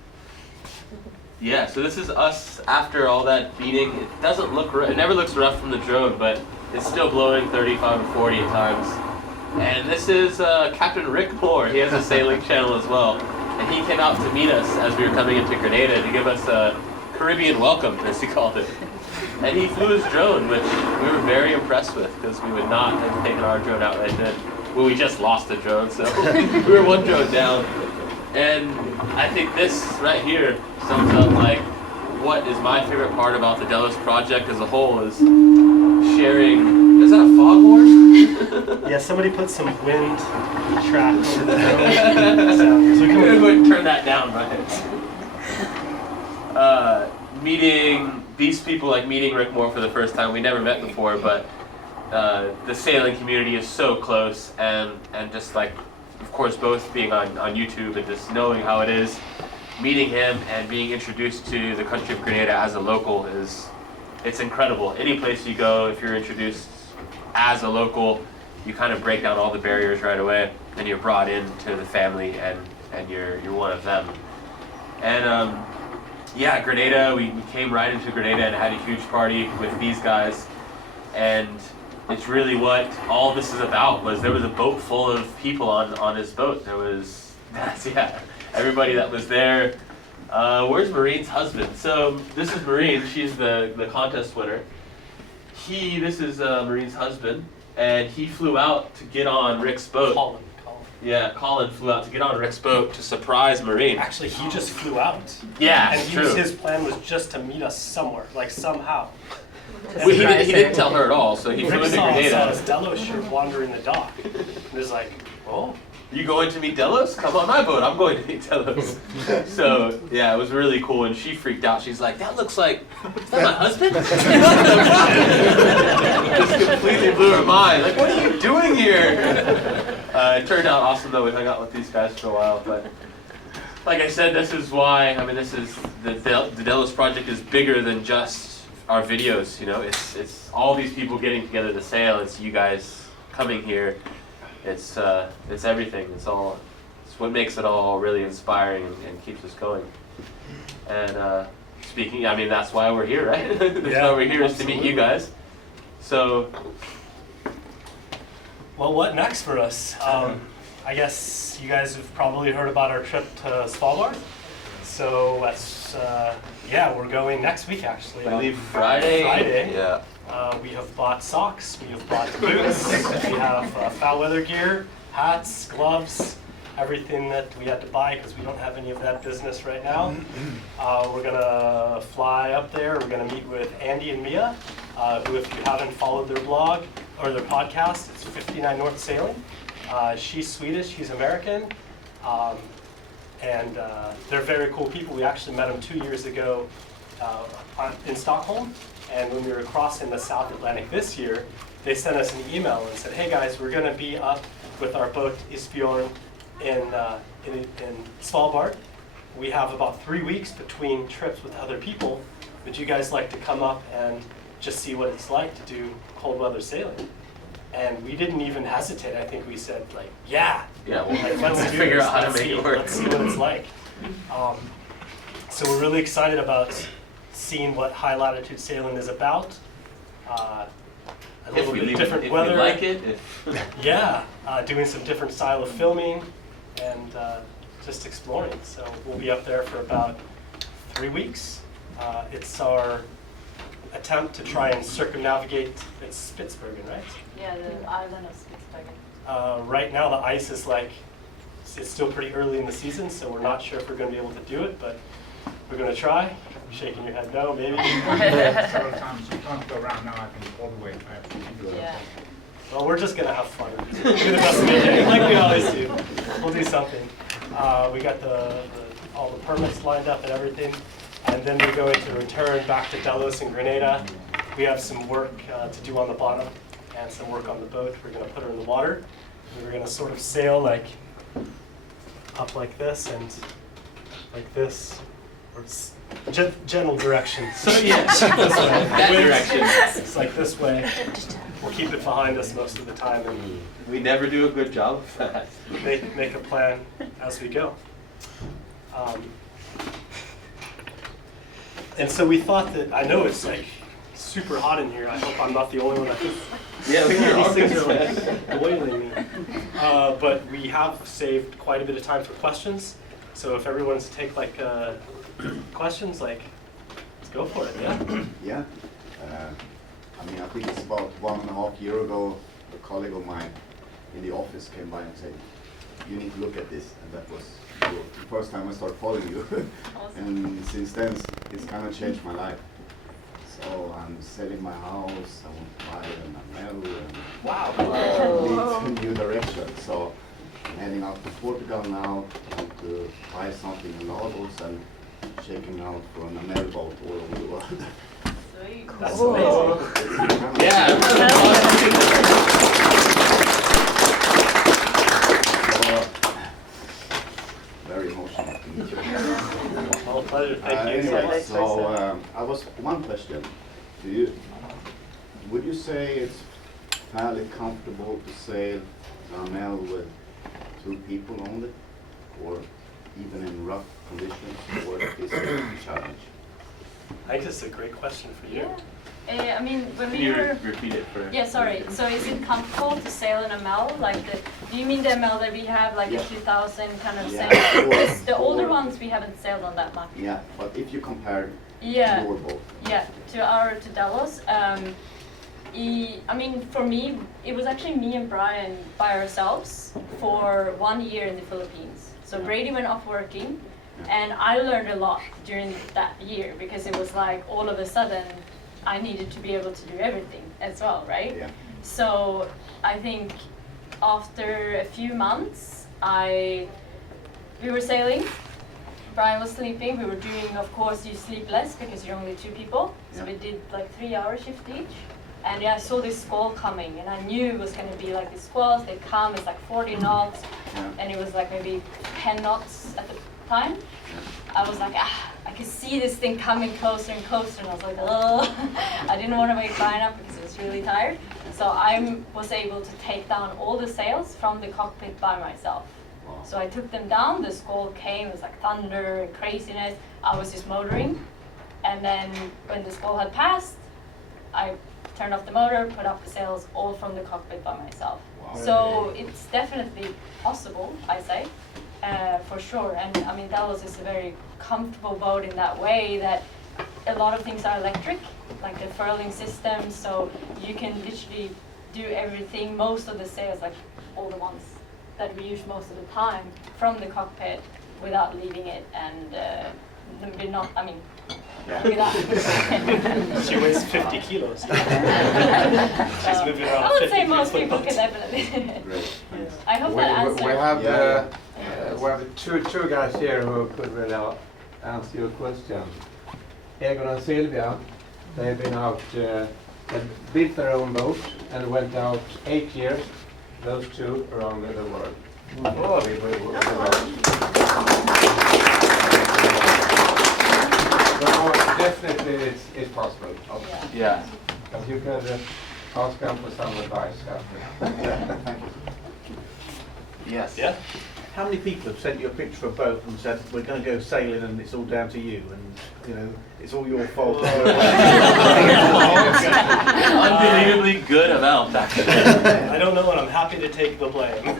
Yeah, so this is us after all that beating. It doesn't look, it never looks rough from the drone, but it's still blowing 35 or 40 at times. And this is Captain Rick Moore. He has a sailing channel as well. And he came out to meet us as we were coming into Grenada to give us a Caribbean welcome, as he called it. And he flew his drone, which we were very impressed with, because we would not have taken our drone out right then. Well, we just lost the drone, so we were one drone down. And I think this right here sums up like what is my favorite part about the Delos project as a whole is sharing. Is that a foghorn? Yeah, somebody put some wind track over the drone. So we can go ahead and turn that down, right? Meeting these people, like meeting Rick Moore for the first time. We never met before, but the sailing community is so close, and just like, of course, both being on YouTube and just knowing how it is, meeting him and being introduced to the country of Grenada as a local it's incredible. Any place you go, if you're introduced as a local, you kind of break down all the barriers right away, and you're brought into the family, and you're one of them. And yeah, Grenada, we came right into Grenada and had a huge party with these guys, and it's really what all this is about. There was a boat full of people on his boat. Everybody that was there. Where's Marine's husband? So this is Marine. She's the contest winner. This is Marine's husband, and he flew out to get on Rick's boat. Colin. Yeah, Colin flew out to get on Rick's boat to surprise Marine. Actually, he just flew out. Yeah, and true. His plan was just to meet us somewhere, like somehow. Well, he didn't tell her at all, so he flew into Grenada. Saw his Delos shirt wandering the dock, and was like, "Oh, you going to meet Delos? Come on my boat. I'm going to meet Delos." So yeah, it was really cool, and she freaked out. She's like, "That looks like, is that my husband?" Just completely blew her mind. Like, what are you doing here? It turned out awesome though. We hung out with these guys for a while, but like I said, this is why. I mean, this is the Delos project is bigger than just our videos. It's all these people getting together to sail. It's you guys coming here. It's everything. It's what makes it all really inspiring and keeps us going. And speaking, I mean, that's why we're here, right? That's why we're here, is to meet you guys. So, well, what next for us? I guess you guys have probably heard about our trip to Svalbard. So that's we're going next week actually. We leave Friday. Yeah. We have bought socks, we have bought boots, we have foul weather gear, hats, gloves, everything that we had to buy because we don't have any of that business right now. We're gonna fly up there. We're gonna meet with Andy and Mia, who, if you haven't followed their blog or their podcast, it's 59 North Sailing. She's Swedish, he's American, and they're very cool people. We actually met them 2 years ago in Stockholm. And when we were crossing the South Atlantic this year, they sent us an email and said, "Hey guys, we're going to be up with our boat Isbjorn in Svalbard. We have about 3 weeks between trips with other people. Would you guys like to come up and just see what it's like to do cold weather sailing?" And we didn't even hesitate. I think we said like, "Yeah, we'll let's do figure this. out how to make it work. Let's see what it's like." So we're really excited about seeing what high latitude sailing is about. A little bit different weather. If we like it. Doing some different style of filming and just exploring. So we'll be up there for about 3 weeks. It's our attempt to try and circumnavigate. It's Spitsbergen, right? Yeah, the island of Spitsbergen. Right now the ice is like, it's still pretty early in the season, so we're not sure if we're going to be able to do it, but we're going to try. You're shaking your head no, maybe. Several times you can't go around now, I think, all the way. Yeah. Well, we're just going to have fun. Do the best we can, like we always do. We'll do something. We got all the permits lined up and everything, and then we're going to return back to Delos and Grenada. We have some work to do on the bottom and some work on the boat. We're going to put her in the water. We're going to sort of sail like up like this and like this, or general direction. So yeah, this way. That direction. It's like this way. We'll keep it behind us most of the time, and We never do a good job of that. make a plan as we go. And so we thought that, I know it's like super hot in here. I hope I'm not the only one that thinks. Yeah, These things are like boiling me. But we have saved quite a bit of time for questions. So if everyone wants to take like questions, like let's go for it. Yeah. Yeah. I mean, I think it's about 1.5 years ago, a colleague of mine in the office came by and said, "You need to look at this," and that was the first time I started following you. And since then, it's kind of changed my life. So I'm selling my house, I want to buy an Amel, and lead to a new direction. So I'm heading out to Portugal now, I want to buy something in Lagos and checking out for an Amel boat all over the world. Sweet. That's amazing. Yeah. Very emotional. All pleasure. Thank you. Anyway, so I was one question. Would you say it's fairly comfortable to sail an Amel with 2 people only, or even in rough conditions, or is it a challenge? I think this is a great question for you. Yeah. I mean, when Can we you were. repeat it for? Yeah, sorry. So is it comfortable to sail in a Mel? Like do you mean the Mel that we have, like Yeah. the 2000 kind of Yeah. sail? Because the older Or- ones we haven't sailed on that much. Yeah, but if you compare Yeah. your boat, Yeah, to Delos. I mean, for me, it was actually me and Brian by ourselves for 1 year in the Philippines. So Brady went off working, and I learned a lot during that year because it was like all of a sudden I needed to be able to do everything as well, right? Yeah. So I think after a few months, we were sailing. Brian was sleeping. We were doing, of course, you sleep less because you're only 2 people. So Yeah. we did like 3-hour shift each. And yeah, I saw this squall coming, and I knew it was going to be like the squalls. They come, it's like 40 knots, and it was like maybe 10 knots at the time. I was like, I could see this thing coming closer and closer, and I was like, oh. I didn't want to wake Brian up because I was really tired. So I was able to take down all the sails from the cockpit by myself. So I took them down, the squall came, it was like thunder and craziness. I was just motoring. And then when the squall had passed, I turned off the motor, put up the sails, all from the cockpit by myself. Wow. So it's definitely possible, I say, for sure. And I mean, Delos is a very comfortable boat in that way that a lot of things are electric, like the furling system, so you can literally do everything, most of the sails, like all the ones that we use most of the time, from the cockpit without leaving it, and we're not, I mean, without. She weighs 50 kilos. She's moving around. I would 50 say most kilos. people can definitely. I hope We that answers. have two guys here who could really answer your question. Egon and Sylvia, they've been out, they built their own boat and went out 8 years, those two, around the world. Definitely it's possible. Yeah. But you could ask them for some advice after. Yes. Yeah. How many people have sent you a picture of a boat and said, we're going to go sailing and it's all down to you, and you know, it's all your fault? Unbelievably good amount, actually. I don't know, and I'm happy to take the blame.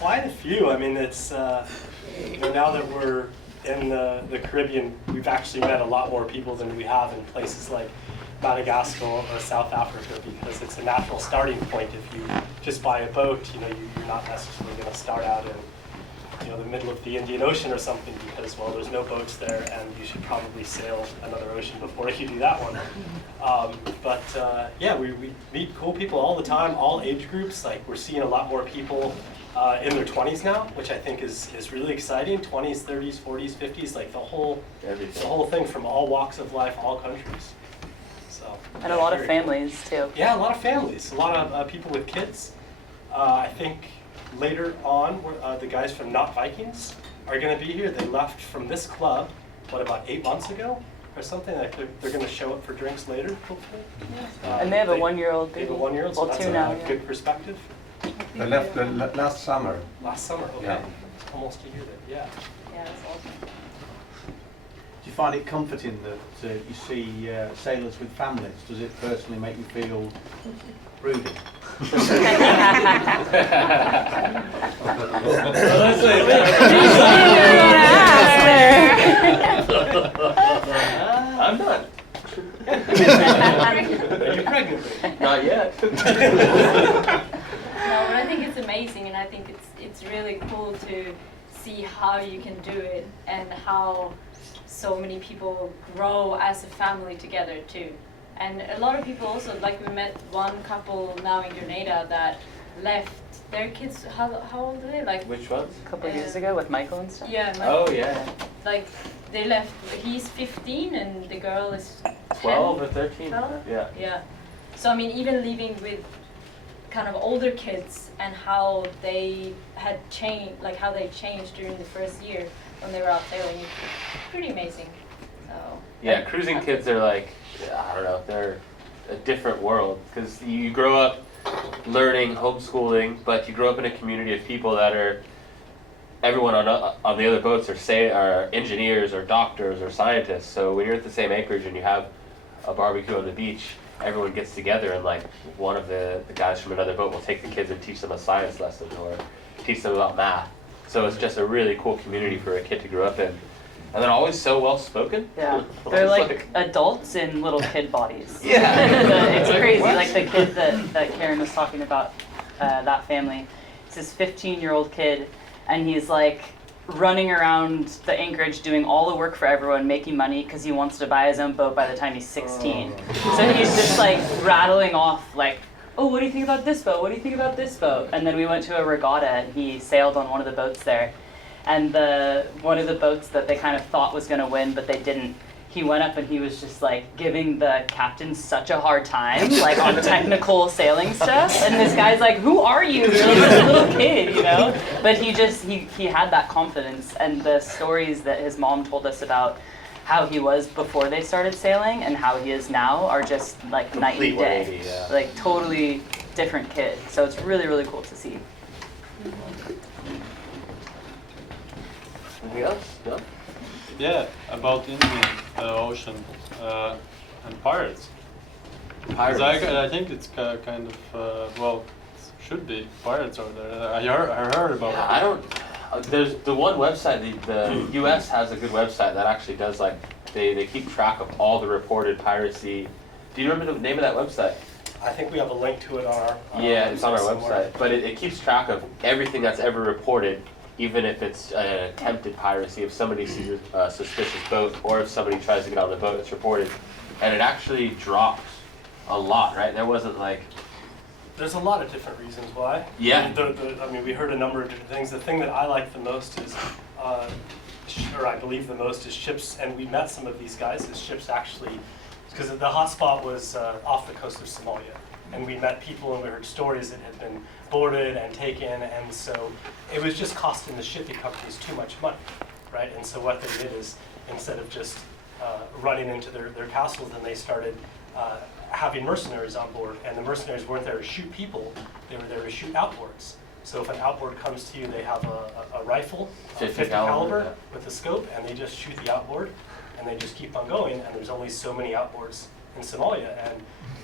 Quite a few. I mean, it's you know, now that we're in the Caribbean, we've actually met a lot more people than we have in places like Madagascar or South Africa, because it's a natural starting point. If you just buy a boat, you're not necessarily going to start out in the middle of the Indian Ocean or something, because, well, there's no boats there, and you should probably sail another ocean before you do that one. Yeah, we meet cool people all the time, all age groups. Like, we're seeing a lot more people in their 20s now, which I think is really exciting. 20s, 30s, 40s, 50s, like the whole thing, from all walks of life, all countries. So, and a lot of families too. Yeah, a lot of families, a lot of people with kids. I think later on, the guys from Not Vikings are going to be here. They left from this club, about 8 months ago or something. Like they're going to show up for drinks later, hopefully. And they have a 1-year-old baby. They have a 1-year-old, so well, that's 2 now. a good perspective. They left last summer. Last summer, okay. Yeah. It's almost a year then, yeah. Yeah, that's awesome. Do you find it comforting that you see sailors with families? Does it personally make you feel brooding? I'm not. Are you pregnant? Not yet. No, but I think it's amazing, and I think it's really cool to see how you can do it and how so many people grow as a family together too. And a lot of people also, like we met one couple now in Grenada that left their kids. How old are they? Like which ones? A couple of years ago with Michael and stuff. Yeah. Oh yeah. Like they left. He's 15 and the girl is 12 or 13. 12? Yeah. Yeah. So I mean, even living with kind of older kids and how they had changed, like how they changed during the first year when they were out sailing, it's pretty amazing. So. Yeah, cruising kids are like, I don't know, they're a different world, because you grow up learning, homeschooling, but you grow up in a community of people that are, everyone on the other boats are engineers or doctors or scientists. So when you're at the same anchorage and you have a barbecue on the beach, everyone gets together, and like one of the guys from another boat will take the kids and teach them a science lesson or teach them about math. So it's just a really cool community for a kid to grow up in. And they're always so well spoken. Yeah, they're like adults in little kid bodies. Yeah. It's crazy. Like the kid that Karin was talking about, that family. It's this 15-year-old kid, and he's like running around the anchorage doing all the work for everyone, making money because he wants to buy his own boat by the time he's 16. So he's just like rattling off like, oh, what do you think about this boat? What do you think about this boat? And then we went to a regatta, and he sailed on one of the boats there. And one of the boats that they kind of thought was going to win, but they didn't, he went up and he was just like giving the captain such a hard time, like on technical sailing stuff. And this guy's like, who are you? You're like this little kid, But he had that confidence. And the stories that his mom told us about how he was before they started sailing and how he is now are just like night and day. Yeah. Like totally different kid. So it's really, really cool to see. Anything else? No? Yeah, about Indian Ocean and pirates. Pirates. I think it's kind of well, it should be pirates over there. I heard about it. I don't. There's the one website. The U.S. has a good website that actually does like they keep track of all the reported piracy. Do you remember the name of that website? I think we have a link to it on our Yeah, it's on our somewhere. website. But it keeps track of everything that's ever reported, even if it's an attempted piracy. If somebody sees a suspicious boat, or if somebody tries to get on the boat, it's reported. And it actually dropped a lot, right? There wasn't like... There's a lot of different reasons why. Yeah. I mean, we heard a number of different things. The thing that I like the most is, or I believe the most, is ships, and we met some of these guys, is ships actually, because the hotspot was off the coast of Somalia. And we met people and we heard stories that had been boarded and taken, and so it was just costing the shipping companies too much money, right? And so what they did is, instead of just running into their castles, then they started having mercenaries on board, and the mercenaries weren't there to shoot people, they were there to shoot outboards. So if an outboard comes to you, they have a rifle, 50 caliber yeah. with a scope, and they just shoot the outboard, and they just keep on going, and there's only so many outboards in Somalia. And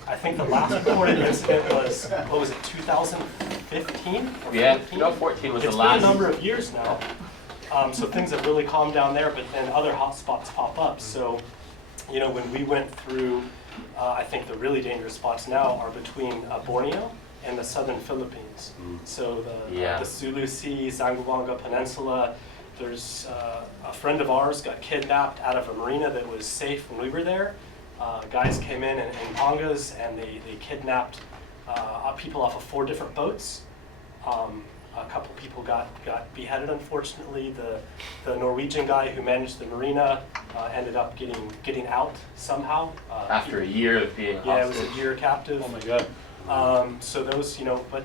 I think the last reported incident was, what was it, 2015? Yeah, 14 was the last. It's been a number of years now. So things have really calmed down there, but then other hot spots pop up. So, you know, when we went through, I think the really dangerous spots now are between Borneo and the southern Philippines. So the Sulu Sea, Zamboanga Peninsula. There's a friend of ours got kidnapped out of a marina that was safe when we were there. Guys came in Tongas, and they kidnapped people off of 4 different boats. A couple people got beheaded, unfortunately. The Norwegian guy who managed the marina ended up getting out somehow. After a year of being hostage. Yeah, it was a year captive. Oh my God. So those, you know, but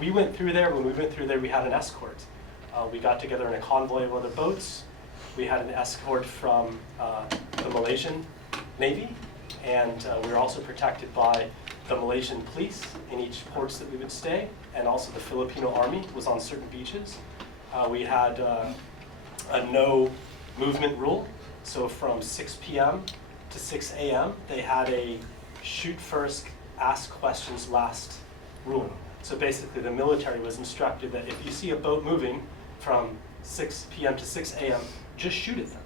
we went through there. When we went through there, we had an escort. We got together in a convoy of other boats. We had an escort from the Malaysian Navy, and we were also protected by the Malaysian police in each ports that we would stay, and also the Filipino Army was on certain beaches. We had a no movement rule, so from 6 p.m. to 6 a.m. they had a shoot first, ask questions last rule. So basically the military was instructed that if you see a boat moving from 6 p.m. to 6 a.m., just shoot at them.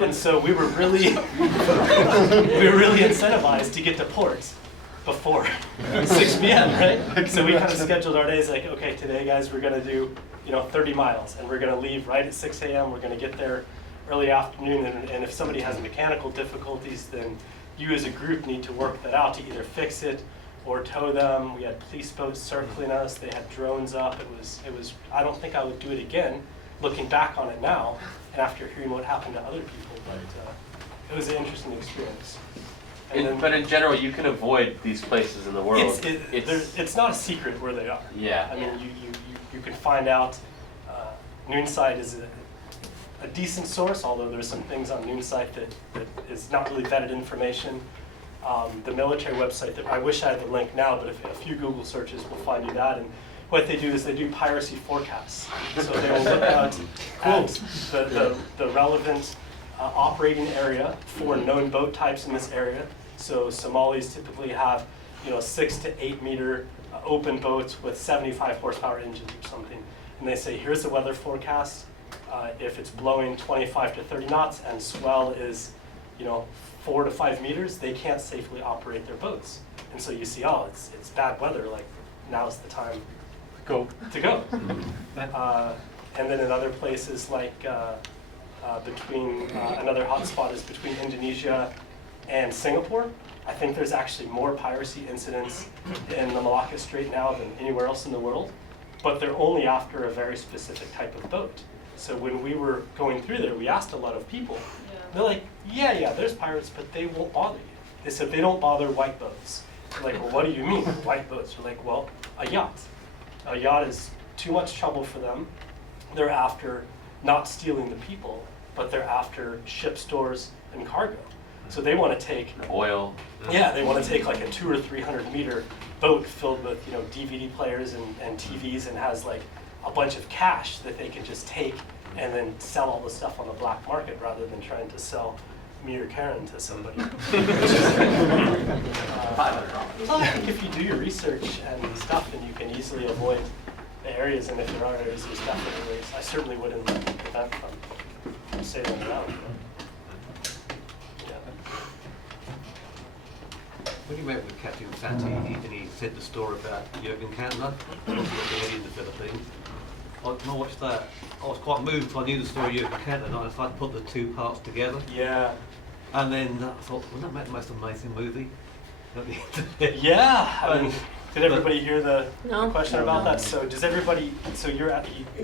And so we were really incentivized to get to port before 6 p.m., right? So we kind of scheduled our days like, okay, today guys, we're gonna do 30 miles, and we're gonna leave right at 6 a.m. We're gonna get there early afternoon, and if somebody has mechanical difficulties, then you as a group need to work that out to either fix it or tow them. We had police boats circling us. They had drones up. It was. I don't think I would do it again, looking back on it now, and after hearing what happened to other people. But it was an interesting experience. But in general, you can avoid these places in the world. It's not a secret where they are. Yeah. I mean, you can find out. Noonside is a decent source, although there's some things on Noonside that is not really vetted information. The military website, that I wish I had the link now, but if a few Google searches will find you that. And what they do is they do piracy forecasts. So they will look at the relevant operating area for known boat types in this area. So Somalis typically have 6 to 8 meter open boats with 75 horsepower engines or something. And they say, here's the weather forecast. If it's blowing 25 to 30 knots and swell is 4 to 5 meters, they can't safely operate their boats. And so you see, it's bad weather, like now's the time to go. And then in other places like another hotspot is between Indonesia and Singapore. I think there's actually more piracy incidents in the Malacca Strait now than anywhere else in the world, but they're only after a very specific type of boat. So when we were going through there, we asked a lot of people. They're like, yeah, there's pirates, but they won't bother you. They said they don't bother white boats. We're like, well, what do you mean white boats? We're like, well, a yacht. A yacht is too much trouble for them. They're after not stealing the people, but they're after ship stores and cargo. So they want to take oil. Yeah, they want to take like a 200 or 300 meter boat filled with DVD players and TVs, and has like a bunch of cash that they can just take and then sell all the stuff on the black market rather than trying to sell me or Karin to somebody. So I think if you do your research and stuff, then you can easily avoid the areas, and if there are areas, there's definitely ways. I certainly wouldn't prevent from sailing around. When you met with Captain Fatty, and he said the story about Jürgen Kantner, looking in the Philippines, when I watched that, I was quite moved because I knew the story of Jürgen Kantner, and I decided to put the two parts together. Yeah. And then I thought, wouldn't that make the most amazing movie? Yeah. I mean, did everybody hear the question about that? So does everybody? So you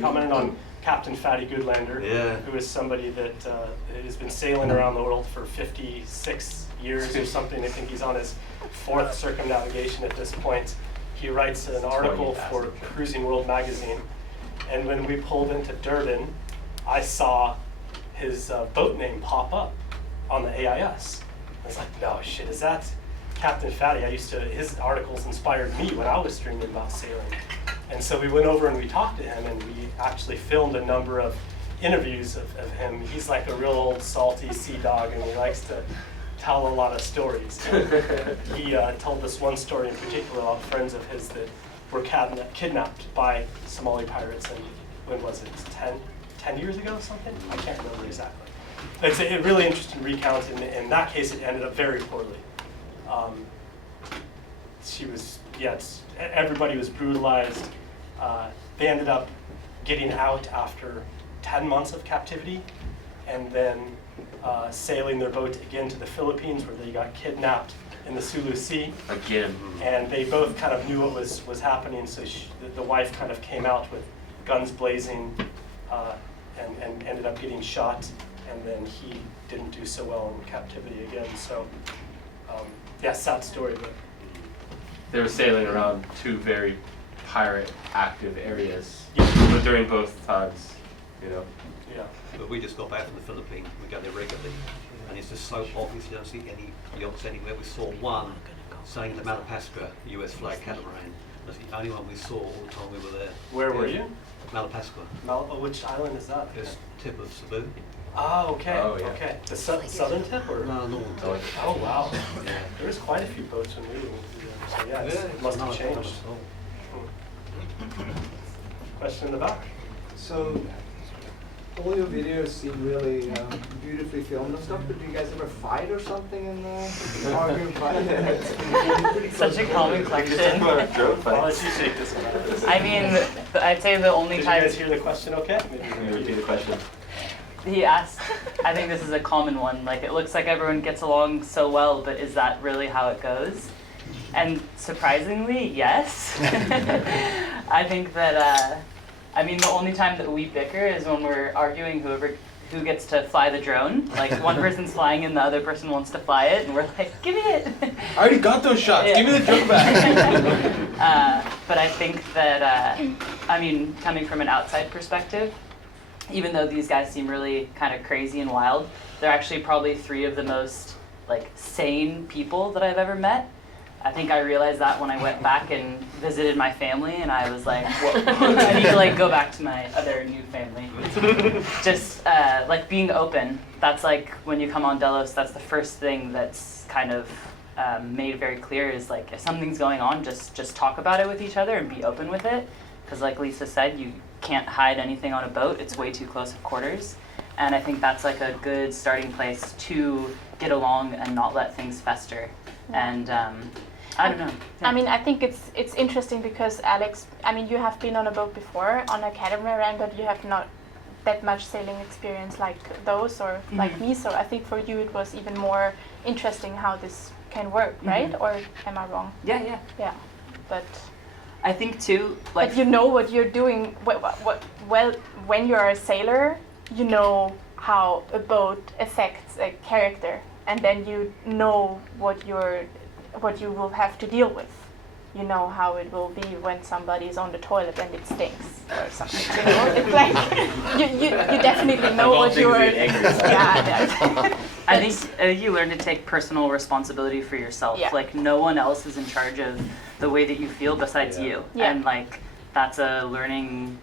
commented on Captain Fatty Goodlander, who is somebody that has been sailing around the world for 56 years or something. I think he's on his 4th circumnavigation at this point. He writes an article for Cruising World magazine, and when we pulled into Durban, I saw his boat name pop up on the AIS. I was like, no shit, is that Captain Fatty? His articles inspired me when I was dreaming about sailing. And so we went over and we talked to him, and we actually filmed a number of interviews of him. He's like a real old salty sea dog, and he likes to tell a lot of stories. He told us one story in particular about friends of his that were kidnapped by Somali pirates, and when was it, 10 years ago, something? I can't remember exactly. It's a really interesting recount. In that case, it ended up very poorly. She was, everybody was brutalized. They ended up getting out after 10 months of captivity, and then sailing their boat again to the Philippines, where they got kidnapped in the Sulu Sea. Again. And they both kind of knew what was happening, so the wife kind of came out with guns blazing and ended up getting shot, and then he didn't do so well in captivity again. So, sad story, but. They were sailing around two very pirate active areas, but during both times, you know. Yeah. But we just got back from the Philippines. We go there regularly, and it's just so obvious you don't see any yachts anywhere. We saw one sailing in the Malapascua U.S. flag catamaran. That's the only one we saw all the time we were there. Where were you? Malapascua. Which island is that? It's tip of Cebu. Oh, okay. Oh, yeah. Okay. The southern tip, or? No, northern tip. Oh, wow. Yeah. There was quite a few boats when we were there, so it must have changed. Question in the back. So, all your videos seem really beautifully filmed and stuff, but do you guys ever fight or something in the arguing fight? Such a common question. I'll let you take this one. I mean, I'd say the only Did time. you guys hear the question okay? Maybe repeat the question. He asked, I think this is a common one, like it looks like everyone gets along so well, but is that really how it goes? And surprisingly, yes. I think that, the only time that we bicker is when we're arguing who gets to fly the drone. Like one person's flying and the other person wants to fly it, and we're like, give me it. I already got those shots, give me the drone back. But I think that, coming from an outside perspective, even though these guys seem really kind of crazy and wild, they're actually probably three of the most sane people that I've ever met. I think I realized that when I went back and visited my family, and I was like, I need to go back to my other new family. Just being open. That's when you come on Delos, that's the first thing that's kind of made very clear is if something's going on, just talk about it with each other and be open with it. Because like Lisa said, you can't hide anything on a boat. It's way too close of quarters. And I think that's a good starting place to get along and not let things fester. And I don't know. Yeah. I think it's interesting because Alex, you have been on a boat before, on a catamaran, but you have not that much sailing experience like those or like me. So I think for you it was even more interesting how this can work, right? Or am I wrong? Yeah. But I think too, but you know what you're doing. Well, when you're a sailor, you know how a boat affects a character, and then you know what you will have to deal with. You know how it will be when somebody's on the toilet and it stinks or something. It's you definitely know what you are. Yeah. I think you learn to take personal responsibility for yourself. Yeah. No one else is in charge of the way that you feel besides you. Yeah. And that's a learning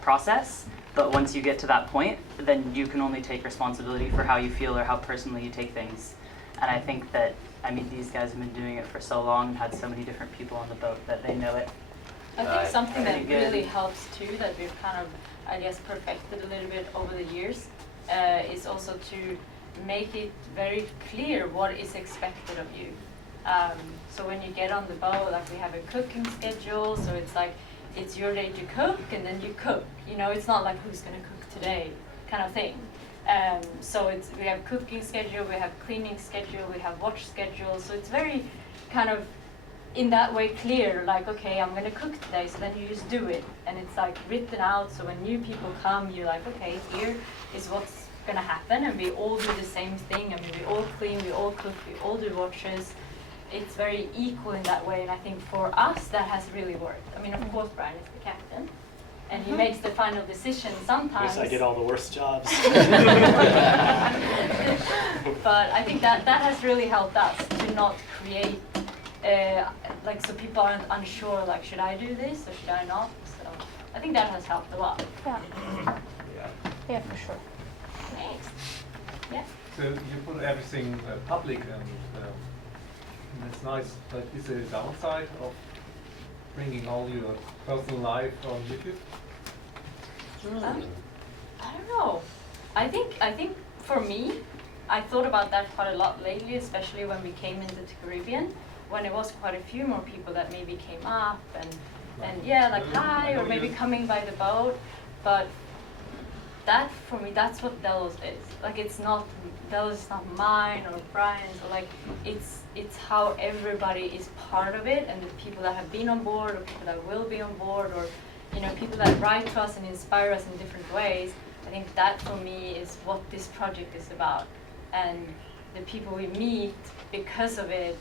process. But once you get to that point, then you can only take responsibility for how you feel or how personally you take things. And I think that these guys have been doing it for so long and had so many different people on the boat that they know it. I think something that really helps too, that we've kind of, perfected a little bit over the years, is also to make it very clear what is expected of you. So when you get on the boat, we have a cooking schedule, so it's your day to cook, and then you cook. It's not who's gonna cook today kind of thing. So we have cooking schedule, we have cleaning schedule, we have watch schedule. So it's very kind of in that way clear, okay, I'm gonna cook today, so then you just do it. And it's written out, so when new people come, you're okay, here is what's gonna happen, and we all do the same thing. We all clean, we all cook, we all do watches. It's very equal in that way, and I think for us that has really worked. Of course Brian is the captain, and he makes the final decision sometimes. I get all the worst jobs. But I think that has really helped us to not create, so people aren't unsure, should I do this or should I not? So I think that has helped a lot. Yeah, for sure. Thanks. Yeah. So you put everything public, and it's nice, but is there a downside of bringing all your personal life on YouTube? I don't know. I think for me, I thought about that quite a lot lately, especially when we came into the Caribbean, when it was quite a few more people that maybe came up and yeah, like hi, or maybe coming by the boat. But that, for me, that's what Delos is. Like, it's not, Delos is not mine or Brian's, or like, it's how everybody is part of it, and the people that have been on board, or people that will be on board, or, you know, people that write to us and inspire us in different ways. I think that, for me, is what this project is about. And the people we meet because of it,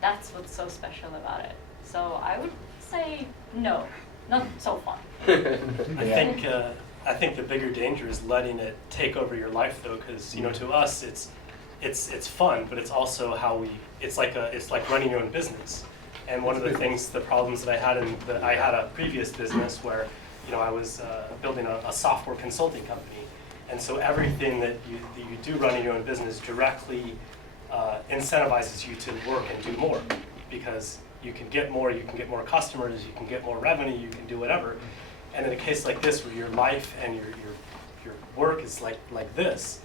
that's what's so special about it. So I would say no, not so far. I think the bigger danger is letting it take over your life, though, because, you know, to us it's fun, but it's also how it's like running your own business. And one of the things, the problems that I had a previous business where, you know, I was building a software consulting company, and so everything that you do running your own business directly incentivizes you to work and do more, because you can get more customers, you can get more revenue, you can do whatever. And in a case like this, where your life and your work is like this,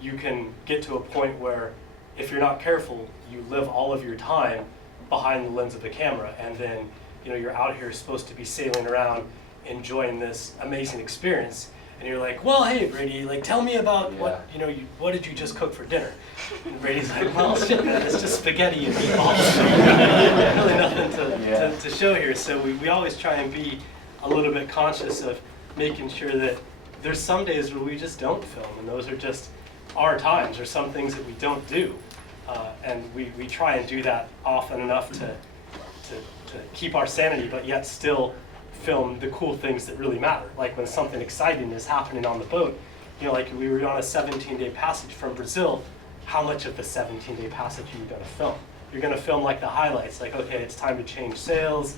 you can get to a point where, if you're not careful, you live all of your time behind the lens of the camera, and then, you know, you're out here supposed to be sailing around, enjoying this amazing experience, and you're like, well, hey, Brady, like, tell me about what did you just cook for dinner? And Brady's like, well, shit, man, it's just spaghetti and meatballs. Really nothing to show here. So we always try and be a little bit conscious of making sure that there's some days where we just don't film, and those are just our times, or some things that we don't do. And we try and do that often enough to keep our sanity, but yet still film the cool things that really matter. Like when something exciting is happening on the boat, you know, like we were on a 17-day passage from Brazil. How much of the 17-day passage are you going to film? You're going to film like the highlights, like, okay, it's time to change sails,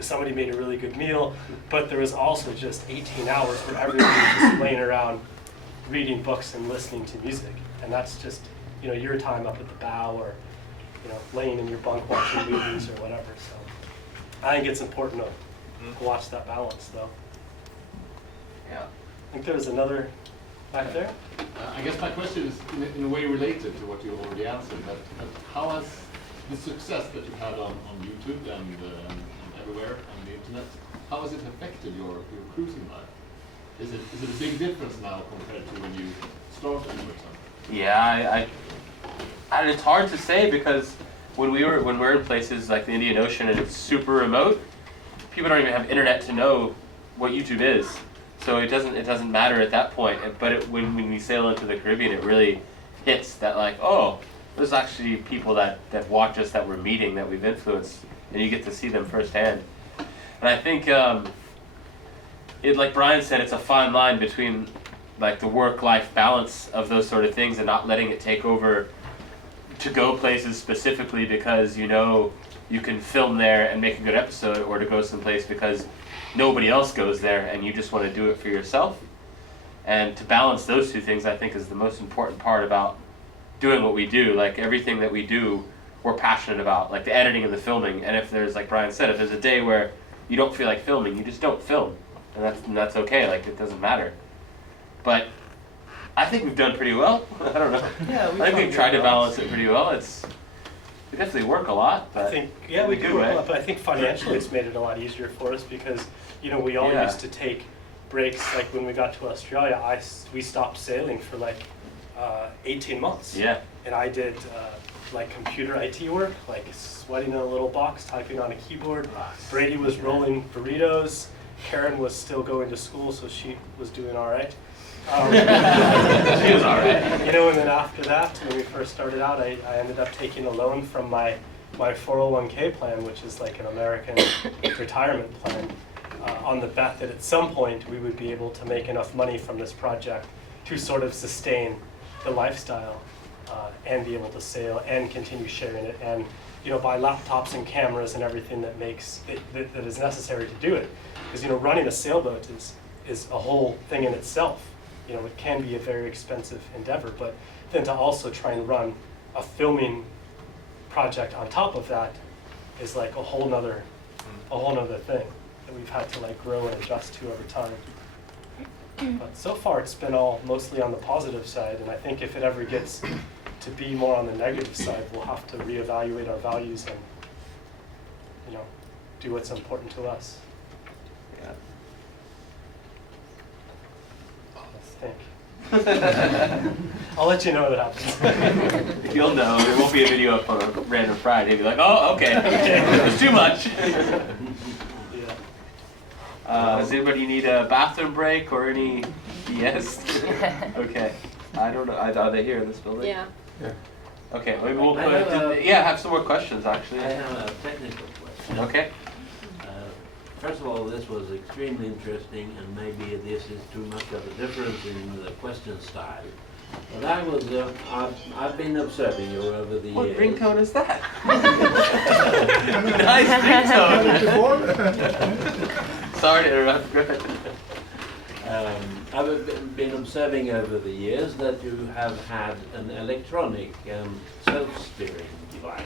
somebody made a really good meal, but there was also just 18 hours where everybody was just laying around reading books and listening to music. And that's just, you know, your time up at the bow, or, you know, laying in your bunk watching movies or whatever. So I think it's important to watch that balance, though. Yeah. I think there was another back there. I guess my question is in a way related to what you already answered, but how has the success that you had on YouTube and everywhere on the internet, how has it affected your cruising life? Is it a big difference now compared to when you started, for example? Yeah, and it's hard to say, because when we're in places like the Indian Ocean and it's super remote, people don't even have internet to know what YouTube is. So it doesn't matter at that point. But when we sail into the Caribbean, it really hits that, like, oh, there's actually people that watch us, that we're meeting, that we've influenced, and you get to see them firsthand. And I think like Brian said, it's a fine line between like the work-life balance of those sort of things and not letting it take over to go places specifically because you know you can film there and make a good episode, or to go someplace because nobody else goes there and you just want to do it for yourself. And to balance those two things, I think, is the most important part about doing what we do. Like everything that we do, we're passionate about, like the editing and the filming. And if there's, like Brian said, if there's a day where you don't feel like filming, you just don't film. And that's okay, like it doesn't matter. But I think we've done pretty well. I don't know. Yeah, I think we've tried to balance it pretty well. We definitely work a lot, but I think, yeah, we do work a lot, but I think financially it's made it a lot easier for us, because, you know, we all used to take breaks. Like when we got to Australia, we stopped sailing for like 18 months. Yeah. And I did like computer IT work, like sweating in a little box, typing on a keyboard. Brady was rolling burritos. Karin was still going to school, so she was doing all right. She was all right. You know, and then after that, when we first started out, I ended up taking a loan from my 401k plan, which is like an American retirement plan, on the bet that at some point we would be able to make enough money from this project to sort of sustain the lifestyle and be able to sail and continue sharing it, and, you know, buy laptops and cameras and everything that makes that is necessary to do it. Because, you know, running a sailboat is a whole thing in itself. You know, it can be a very expensive endeavor, but then to also try and run a filming project on top of that is like a whole nother thing that we've had to like grow and adjust to over time. But so far, it's been all mostly on the positive side, and I think if it ever gets to be more on the negative side, we'll have to reevaluate our values and, you know, do what's important to us. Yeah. Let's think. I'll let you know what happens. You'll know. There won't be a video up on a random Friday. You'll be like, oh, okay. It was too much. Does anybody need a bathroom break or any BS? Okay. I don't know. Are they here in this building? Yeah. Okay, maybe we'll I have some more questions actually. I have a technical question. Okay. First of all, this was extremely interesting, and maybe this is too much of a difference in the question style. But I've been observing you over the What years. ringtone is that? Nice ringtone. Sorry to interrupt. Go ahead. I've been observing over the years that you have had an electronic self-steering device,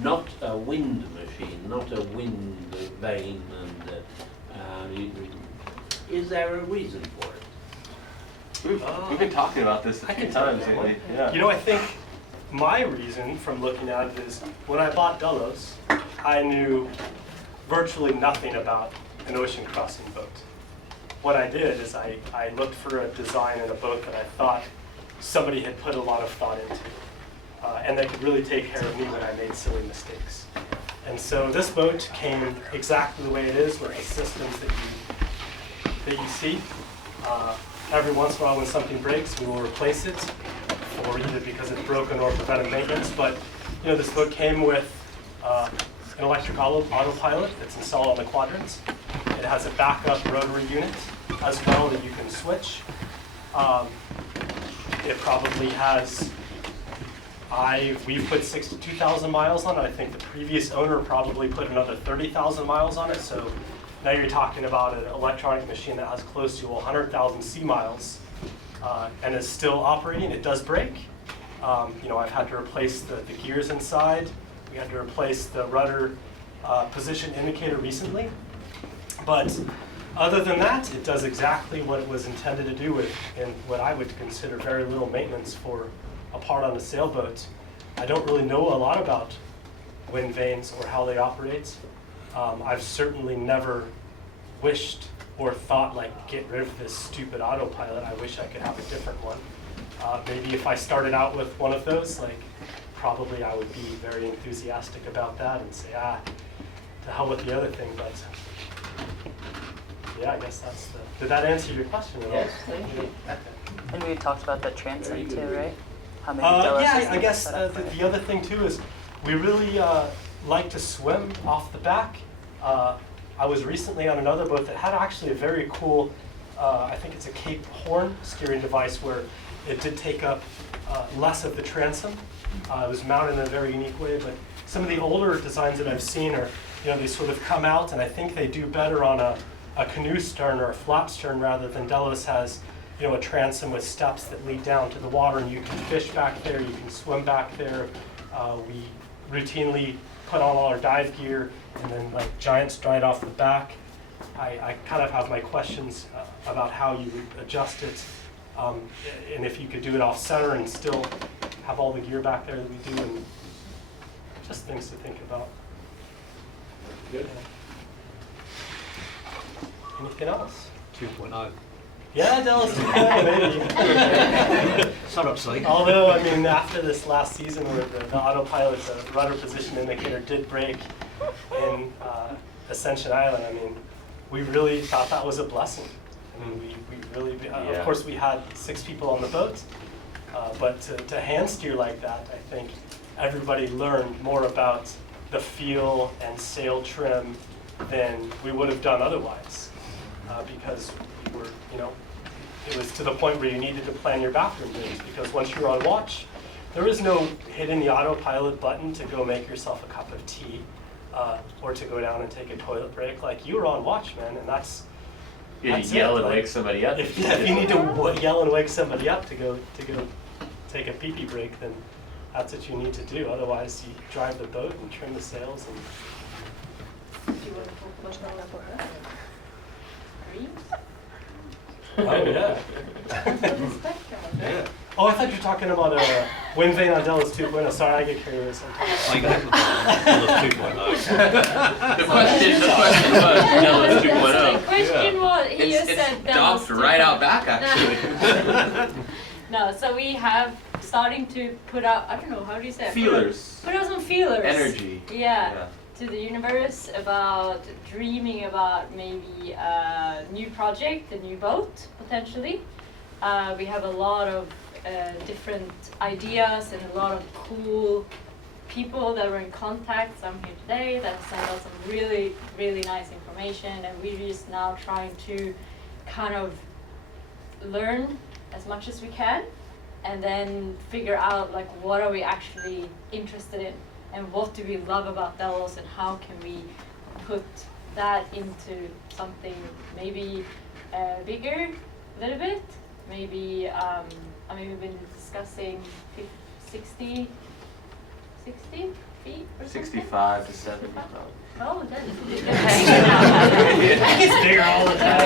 not a wind machine, not a wind vane. Is there a reason for it? We've been talking about this a few times lately. Yeah. You know, I think my reason from looking at it is when I bought Delos, I knew virtually nothing about an ocean crossing boat. What I did is I looked for a design in a boat that I thought somebody had put a lot of thought into, and that could really take care of me when I made silly mistakes. And so this boat came exactly the way it is with the systems that you see. Every once in a while when something breaks, we will replace it, or either because it's broken or preventive maintenance. But you know, this boat came with an electric autopilot that's installed on the quadrants. It has a backup rotary unit as well that you can switch. It probably has, we've put 62,000 miles on it. I think the previous owner probably put another 30,000 miles on it. So now you're talking about an electronic machine that has close to 100,000 sea miles and is still operating. It does break. You know, I've had to replace the gears inside. We had to replace the rudder position indicator recently. But other than that, it does exactly what it was intended to do with, and what I would consider very little maintenance for a part on a sailboat. I don't really know a lot about wind vanes or how they operate. I've certainly never wished or thought like, get rid of this stupid autopilot. I wish I could have a different one. Maybe if I started out with one of those, like probably I would be very enthusiastic about that and say, to hell with the other thing. But yeah, I guess that's the. Did that answer your question at all? Yes, thank you. And we talked about the transom too, right? How many yeah, I guess the other thing too is we really like to swim off the back. I was recently on another boat that had actually a very cool, I think it's a Cape Horn steering device where it did take up less of the transom. It was mounted in a very unique way, but some of the older designs that I've seen are, you know, they sort of come out, and I think they do better on a canoe stern or a flat stern rather than Delos has, you know, a transom with steps that lead down to the water, and you can fish back there, you can swim back there. We routinely put on all our dive gear and then like giant stride off the back. I kind of have my questions about how you would adjust it, and if you could do it off center and still have all the gear back there that we do, and just things to think about. Good. Anything else? 2.0. Yeah, Delos 2.0 maybe. Shut up, silly. Although, I mean, after this last season where the autopilot, the rudder position indicator did break in Ascension Island, I mean, we really thought that was a blessing. I mean, we really, of course we had 6 people on the boat, but to hand steer like that, I think everybody learned more about the feel and sail trim than we would have done otherwise, because we were, you know, it was to the point where you needed to plan your bathroom breaks, because once you're on watch, there is no hitting the autopilot button to go make yourself a cup of tea, or to go down and take a toilet break. Like, you were on watch, man, and that's Yell and wake somebody up. If you need to yell and wake somebody up to go take a pee-pee break, then that's what you need to do. Otherwise, you drive the boat and trim the sails. And Do you want to talk about that? Dreams? Oh, yeah. Yeah. Oh, I thought you were talking about a wind vane on Delos 2.0. Sorry, I get carried away sometimes. Oh, you got Delos 2.0. The question was Delos 2.0. The question was, he just said Delos Docked right out back, actually. No, so we have starting to put out, I don't know, how do you say it? Feelers. Put out some feelers. Energy. Yeah. To the universe about dreaming about maybe a new project, a new boat, potentially. We have a lot of different ideas and a lot of cool people that were in contact, some here today, that sent us some really, really nice information, and we're just now trying to kind of learn as much as we can and then figure out like what are we actually interested in and what do we love about Delos and how can we put that into something maybe bigger a little bit. Maybe, I mean, we've been discussing 60 feet or 65 to 70 probably. Oh, that's It's bigger all the time.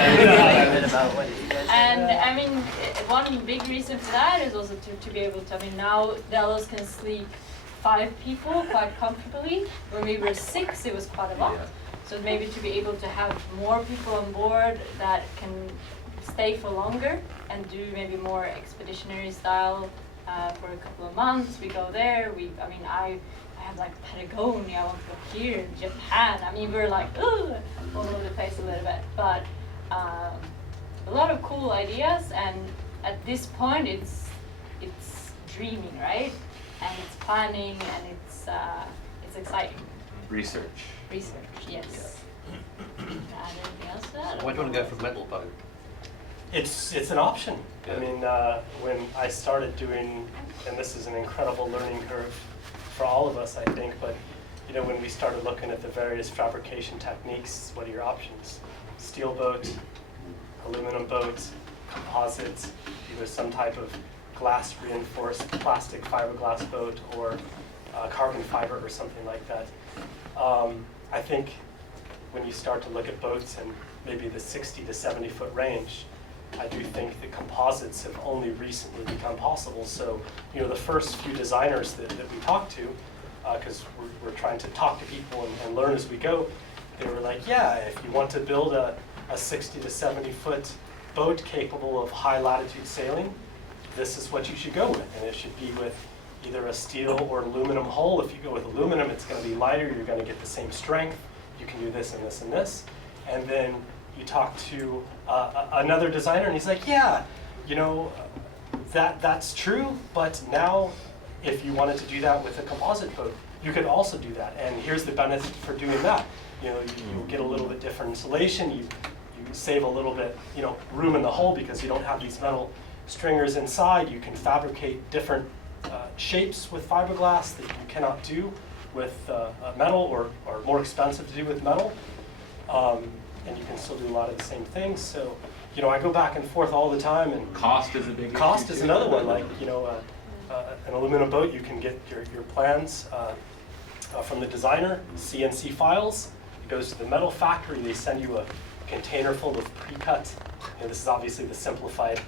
And I mean, one big reason for that is also to be able to, I mean, now Delos can sleep 5 people quite comfortably. When we were 6, it was quite a lot. So maybe to be able to have more people on board that can stay for longer and do maybe more expeditionary style for a couple of months. We go there. I have like Patagonia. I want to go here in Japan. I mean, we're like all over the place a little bit, but a lot of cool ideas. And at this point, it's dreaming, right? And it's planning, and it's exciting. Research. Yes. Add anything else to that? Why do you want to go for metal boat? It's an option. I mean, when I started doing, and this is an incredible learning curve for all of us, I think, but you know, when we started looking at the various fabrication techniques, what are your options? Steel boat, aluminum boat, composites, either some type of glass reinforced plastic fiberglass boat or carbon fiber or something like that. I think when you start to look at boats and maybe the 60 to 70 foot range, I do think that composites have only recently become possible. So, you know, the first few designers that we talked to, because we're trying to talk to people and learn as we go, they were like, yeah, if you want to build a 60 to 70 foot boat capable of high latitude sailing, this is what you should go with. And it should be with either a steel or aluminum hull. If you go with aluminum, it's going to be lighter. You're going to get the same strength. You can do this and this and this. And then you talk to another designer, and he's like, yeah, you know, that's true, but now if you wanted to do that with a composite boat, you could also do that. And here's the benefit for doing that. You know, you get a little bit different insulation. You save a little bit, you know, room in the hull because you don't have these metal stringers inside. You can fabricate different shapes with fiberglass that you cannot do with metal, or more expensive to do with metal. And you can still do a lot of the same things. So, you know, I go back and forth all the time. And cost is a big cost issue is too. another one. Like, you know, an aluminum boat, you can get your plans from the designer, CNC files. It goes to the metal factory. They send you a container full of pre-cut. You know, this is obviously the simplified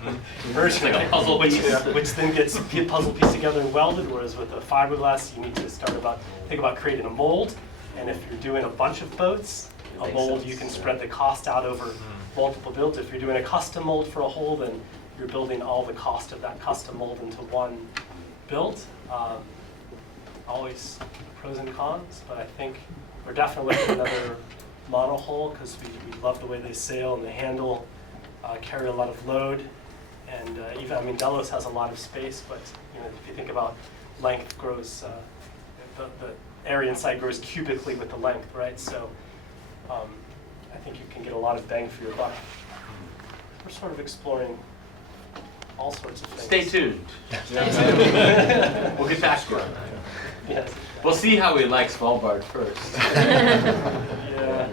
version, like a puzzle piece. which then gets a puzzle piece together and welded. Whereas with the fiberglass, you need to think about creating a mold. And if you're doing a bunch of boats, a mold, you can spread the cost out over multiple builds. If you're doing a custom mold for a hull, then you're building all the cost of that custom mold into one build. Always pros and cons, but I think we're definitely looking at another mono hull because we love the way they sail and they handle, carry a lot of load. And even, I mean, Delos has a lot of space, but you know, if you think about length grows, the area inside grows cubically with the length, right? So I think you can get a lot of bang for your buck. We're sort of exploring all sorts of things. Stay tuned. We'll get back to it. Yes. We'll see how we like Svalbard first. Yeah.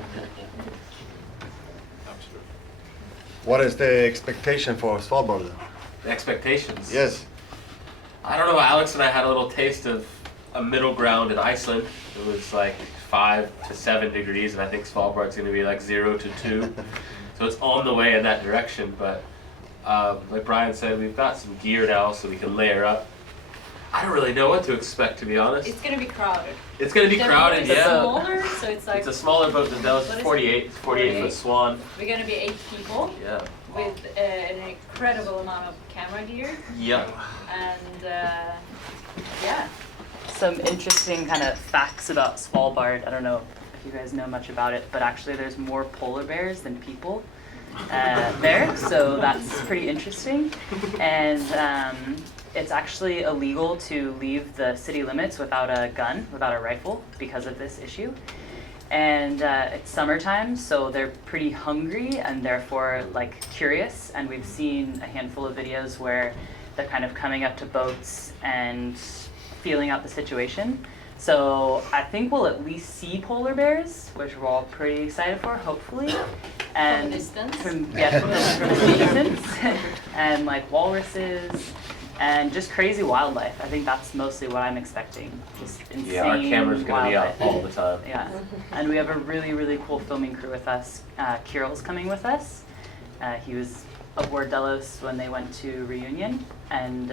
What is the expectation for Svalbard? The expectations? Yes. I don't know, Alex and I had a little taste of a middle ground in Iceland. It was like 5 to 7 degrees, and I think Svalbard's going to be like 0 to 2. So it's on the way in that direction, but Like Brian said, we've got some gear now so we can layer up. I don't really know what to expect, to be honest. It's gonna be crowded. It's gonna be crowded, It's yeah. smaller, so it's like. It's a smaller boat than Delos. What is it? 48 foot Swan. We're gonna be 8 people. Yeah. With an incredible amount of camera gear. Yep. And yeah. Some interesting kind of facts about Svalbard. I don't know if you guys know much about it, but actually there's more polar bears than people there, so that's pretty interesting. And it's actually illegal to leave the city limits without a gun, without a rifle, because of this issue. And it's summertime, so they're pretty hungry and therefore like curious. And we've seen a handful of videos where they're kind of coming up to boats and feeling out the situation. So I think we'll at least see polar bears, which we're all pretty excited for, hopefully. And From a distance? from a distance. And like walruses. And just crazy wildlife. I think that's mostly what I'm expecting. Just insane Yeah, our camera's gonna be out wildlife. all the time. Yeah, and we have a really, really cool filming crew with us. Kirill's coming with us. He was aboard Delos when they went to Reunion, and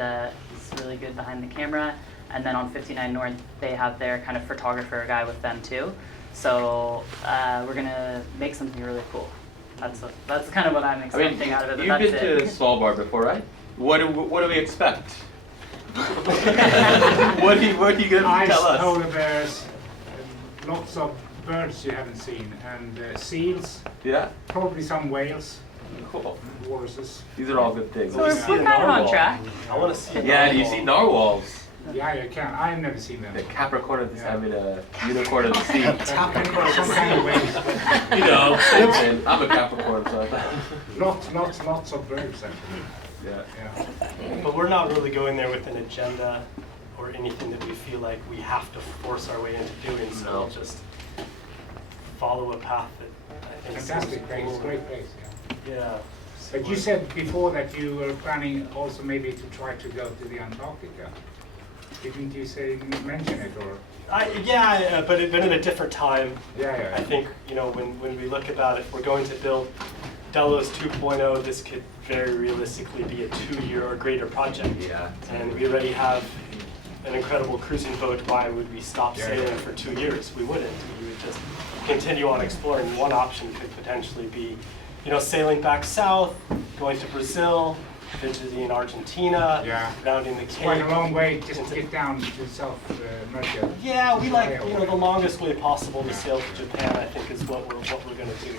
he's really good behind the camera. And then on 59 North, they have their kind of photographer guy with them too. So we're gonna make something really cool. That's kind of what I'm expecting out of it. But You've that's been it. to Svalbard before, right? What do we expect? what are you going to tell us? Polar bears, lots of birds you haven't seen, and seals. Yeah. Probably some whales. Cool. Walruses. These are all good things. So we're kind of on track. I want to see. Yeah, do you see narwhals? Yeah, you can. I've never seen them. The Capricorn of the, I mean, a unicorn of the sea. Some kind of whales. You know, same thing. I'm a Capricorn, so I thought. Lots of birds actually. Yeah. But we're not really going there with an agenda or anything that we feel like we have to force our way into doing. So we'll just follow a path that I think Fantastic seems place, cool. great place. Yeah. But you said before that you were planning also maybe to try to go to the Antarctica. Didn't you mention it or? Yeah, but in a different time. Yeah. I think, when we look about if we're going to build Delos 2.0, this could very realistically be a 2-year or greater project. Yeah. And we already have an incredible cruising boat. Why would we stop sailing for 2 years? We wouldn't. We would just continue on exploring. One option could potentially be, sailing back south, going to Brazil, visiting Argentina, rounding the Cape. It's quite a long way just to get down to South America. Yeah, we like the longest way possible to sail to Japan. I think is what we're going to do.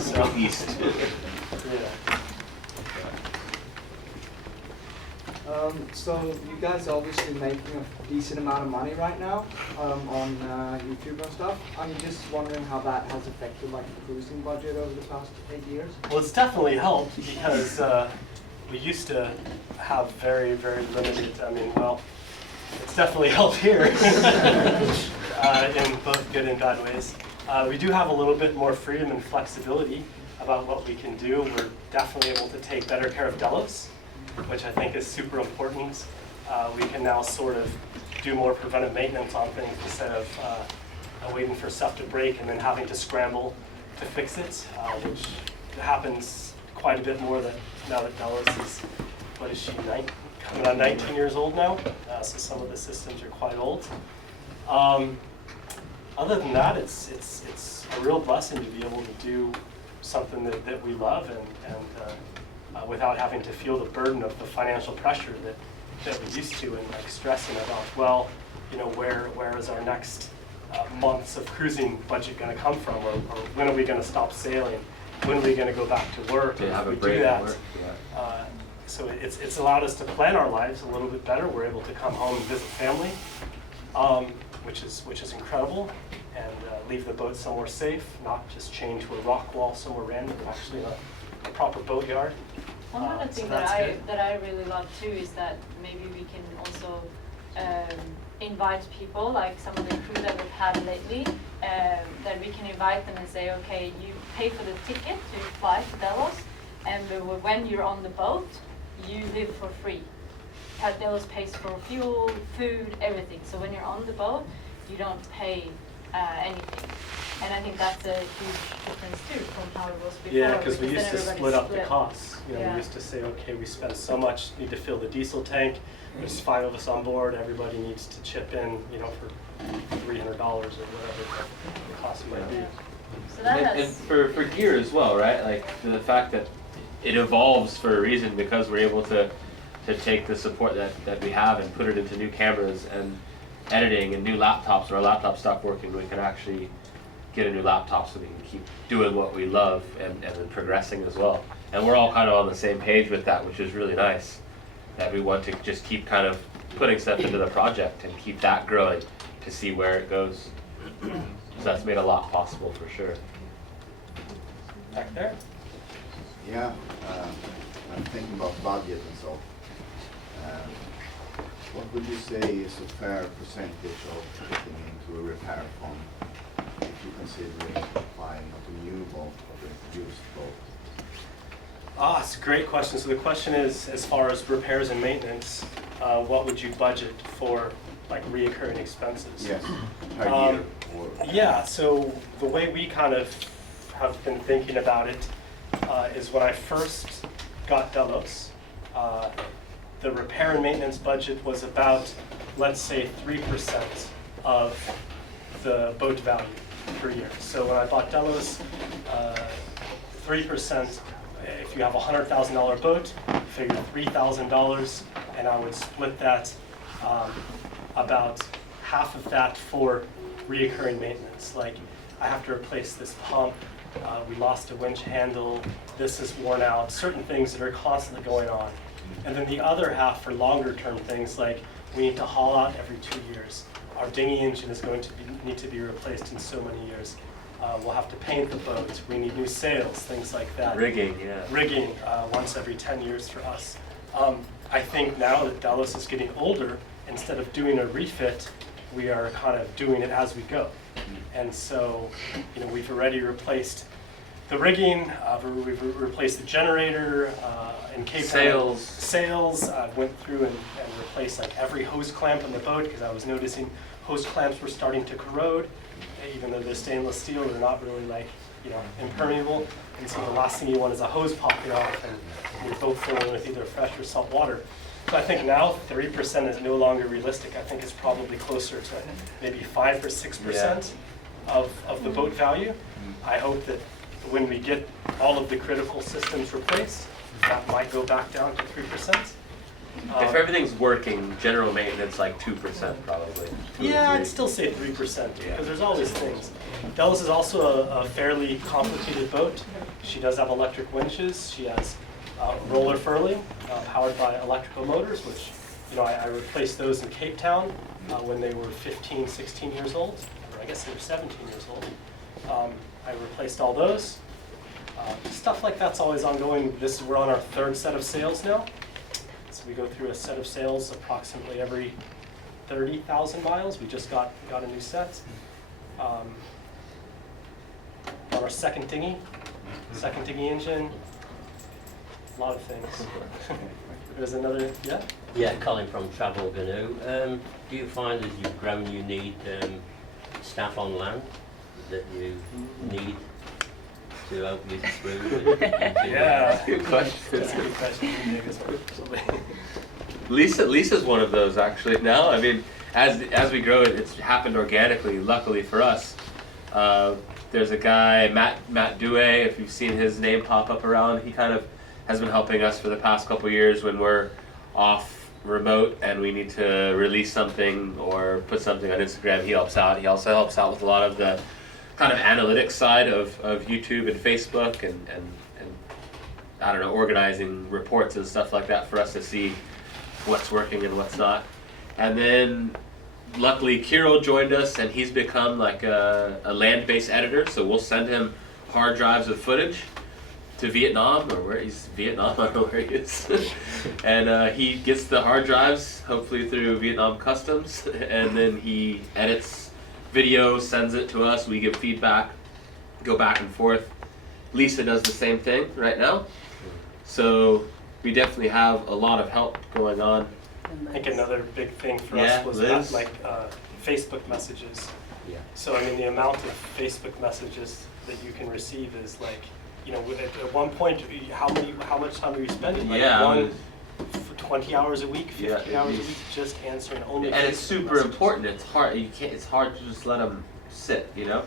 Southeast. Yeah. So you guys are obviously making a decent amount of money right now on YouTube and stuff. I'm just wondering how that has affected like the cruising budget over the past 8 years. Well, it's definitely helped because we used to have very, very limited. It's definitely helped here in both good and bad ways. We do have a little bit more freedom and flexibility about what we can do. We're definitely able to take better care of Delos, which I think is super important. We can now sort of do more preventive maintenance on things instead of waiting for stuff to break and then having to scramble to fix it, which happens quite a bit more now that Delos is, what is she, coming on 19 years old now? So some of the systems are quite old. Other than that, it's a real blessing to be able to do something that we love and without having to feel the burden of the financial pressure that we used to and like stressing about, where is our next months of cruising budget going to come from, or when are we going to stop sailing? When are we going to go back to work? To have a we break do that. at work, yeah. So it's allowed us to plan our lives a little bit better. We're able to come home and visit family, which is incredible, and leave the boat somewhere safe, not just chained to a rock wall somewhere random, but actually a proper boat yard. One other thing so that that's I really love too is that maybe we can also invite people, like some of the crew that we've had lately, that we can invite them and say, okay, you pay for the ticket to fly to Delos, and when you're on the boat, you live for free. Delos pays for fuel, food, everything. So when you're on the boat, you don't pay anything. And I think that's a huge difference too from how it was before. Yeah, because we then used to everybody split up the split. costs. You know, Yeah. we used to say, okay, we spend so much, need to fill the diesel tank. There's 5 of us on board. Everybody needs to chip in, you know, for $300 or whatever the cost might be. So that And has, for gear as well, right? Like the fact that it evolves for a reason because we're able to take the support that we have and put it into new cameras and editing and new laptops. Or our laptops stop working, we can actually get a new laptop so we can keep doing what we love and then progressing as well. And we're all kind of on the same page with that, which is really nice. That we want to just keep kind of putting stuff into the project and keep that growing to see where it goes. So that's made a lot possible for sure. Back there? Yeah, I'm thinking about budget and so. What would you say is a fair percentage of putting into a repair fund if you consider buying not a new boat but a used boat? Ah, it's a great question. So the question is, as far as repairs and maintenance, what would you budget for like reoccurring expenses? Yes, per year. Or Yeah, so the way we kind of have been thinking about it is when I first got Delos, the repair and maintenance budget was about, let's say, 3% of the boat value per year. So when I bought Delos, 3%, if you have a $100,000 boat, figure $3,000, and I would split that about half of that for reoccurring maintenance. Like, I have to replace this pump, we lost a winch handle, this is worn out, certain things that are constantly going on. And then the other half for longer term things like we need to haul out every 2 years. Our dinghy engine is going to need to be replaced in so many years. We'll have to paint the boat, we need new sails, things like that. Rigging, yeah. Rigging, once every 10 years for us. I think now that Delos is getting older, instead of doing a refit, we are kind of doing it as we go. And so, you know, we've already replaced the rigging, we've replaced the generator, in Cape Town. Sails, went through and replaced like every hose clamp on the boat because I was noticing hose clamps were starting to corrode. Even though they're stainless steel, they're not really like, you know, impermeable. And so the last thing you want is a hose popping off and you're both filling with either fresh or salt water. So I think now 3% is no longer realistic. I think it's probably closer to maybe 5 or 6% of the boat value. I hope that when we get all of the critical systems replaced, that might go back down to 3%. If everything's working, general maintenance like 2% probably. Yeah, I'd still say 3% because there's always things. Delos is also a fairly complicated boat. She does have electric winches. She has roller furling powered by electrical motors, which, you know, I replaced those in Cape Town when they were 15, 16 years old, or I guess they were 17 years old. I replaced all those. Stuff like that's always ongoing. We're on our 3rd set of sails now. So we go through a set of sails approximately every 30,000 miles. We just got a new set. On our second dinghy engine, a lot of things. There's another, yeah? Yeah, Colin from Travel Canoe. Do you find as you've grown you need staff on land that you need to help you through? Yeah, good question. That's a good question. Lisa's one of those actually now. I mean, as we grow, it's happened organically. Luckily for us, there's a guy Matt Due. If you've seen his name pop up around, he kind of has been helping us for the past couple years when we're off remote and we need to release something or put something on Instagram. He helps out. He also helps out with a lot of the kind of analytics side of YouTube and Facebook and I don't know, organizing reports and stuff like that for us to see what's working and what's not. And then luckily Kirill joined us and he's become like a land-based editor, so we'll send him hard drives of footage to Vietnam, or where he's Vietnam, I don't know where he is. And he gets the hard drives, hopefully through Vietnam Customs, and then he edits video, sends it to us, we give feedback, go back and forth. Lisa does the same thing right now. So we definitely have a lot of help going on. I think another big thing for us was Facebook messages. Yeah. So I mean, the amount of Facebook messages that you can receive is like, you know, at one point, how much time are you spending? Like Yeah, for 20 hours a week, 50 hours a week, just answering only. And it's Facebook super messages. important. It's hard. You can't. It's hard to just let them sit. You know.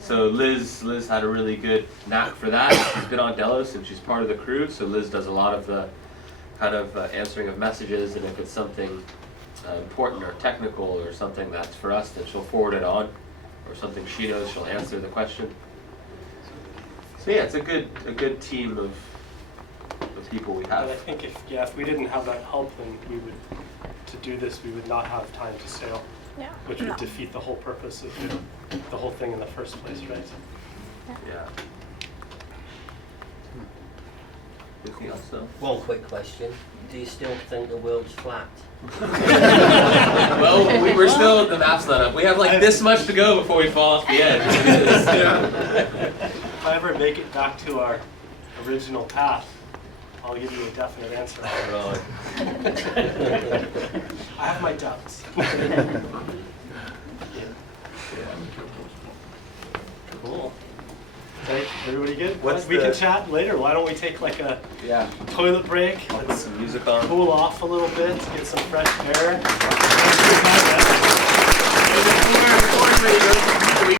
So Liz had a really good knack for that. She's been on Delos and she's part of the crew. So Liz does a lot of the kind of answering of messages, and if it's something important or technical or something that's for us, then she'll forward it on, or something she knows, she'll answer the question. So yeah, it's a good team of people we have. And I think if we didn't have that help, then to do this, we would not have time to sail. Yeah. Which would defeat the whole purpose of the whole thing in the first place, right? Yeah. Anything else though? One quick question. Do you still think the world's flat? Well, we're still at the map's not up. We have like this much to go before we fall off the edge. If I ever make it back to our original path, I'll give you a definite answer. I have my doubts. Cool. Okay, everybody good? What's We the- can chat later. Why don't we take like a toilet break? Put some music on. Cool off a little bit, get some fresh air.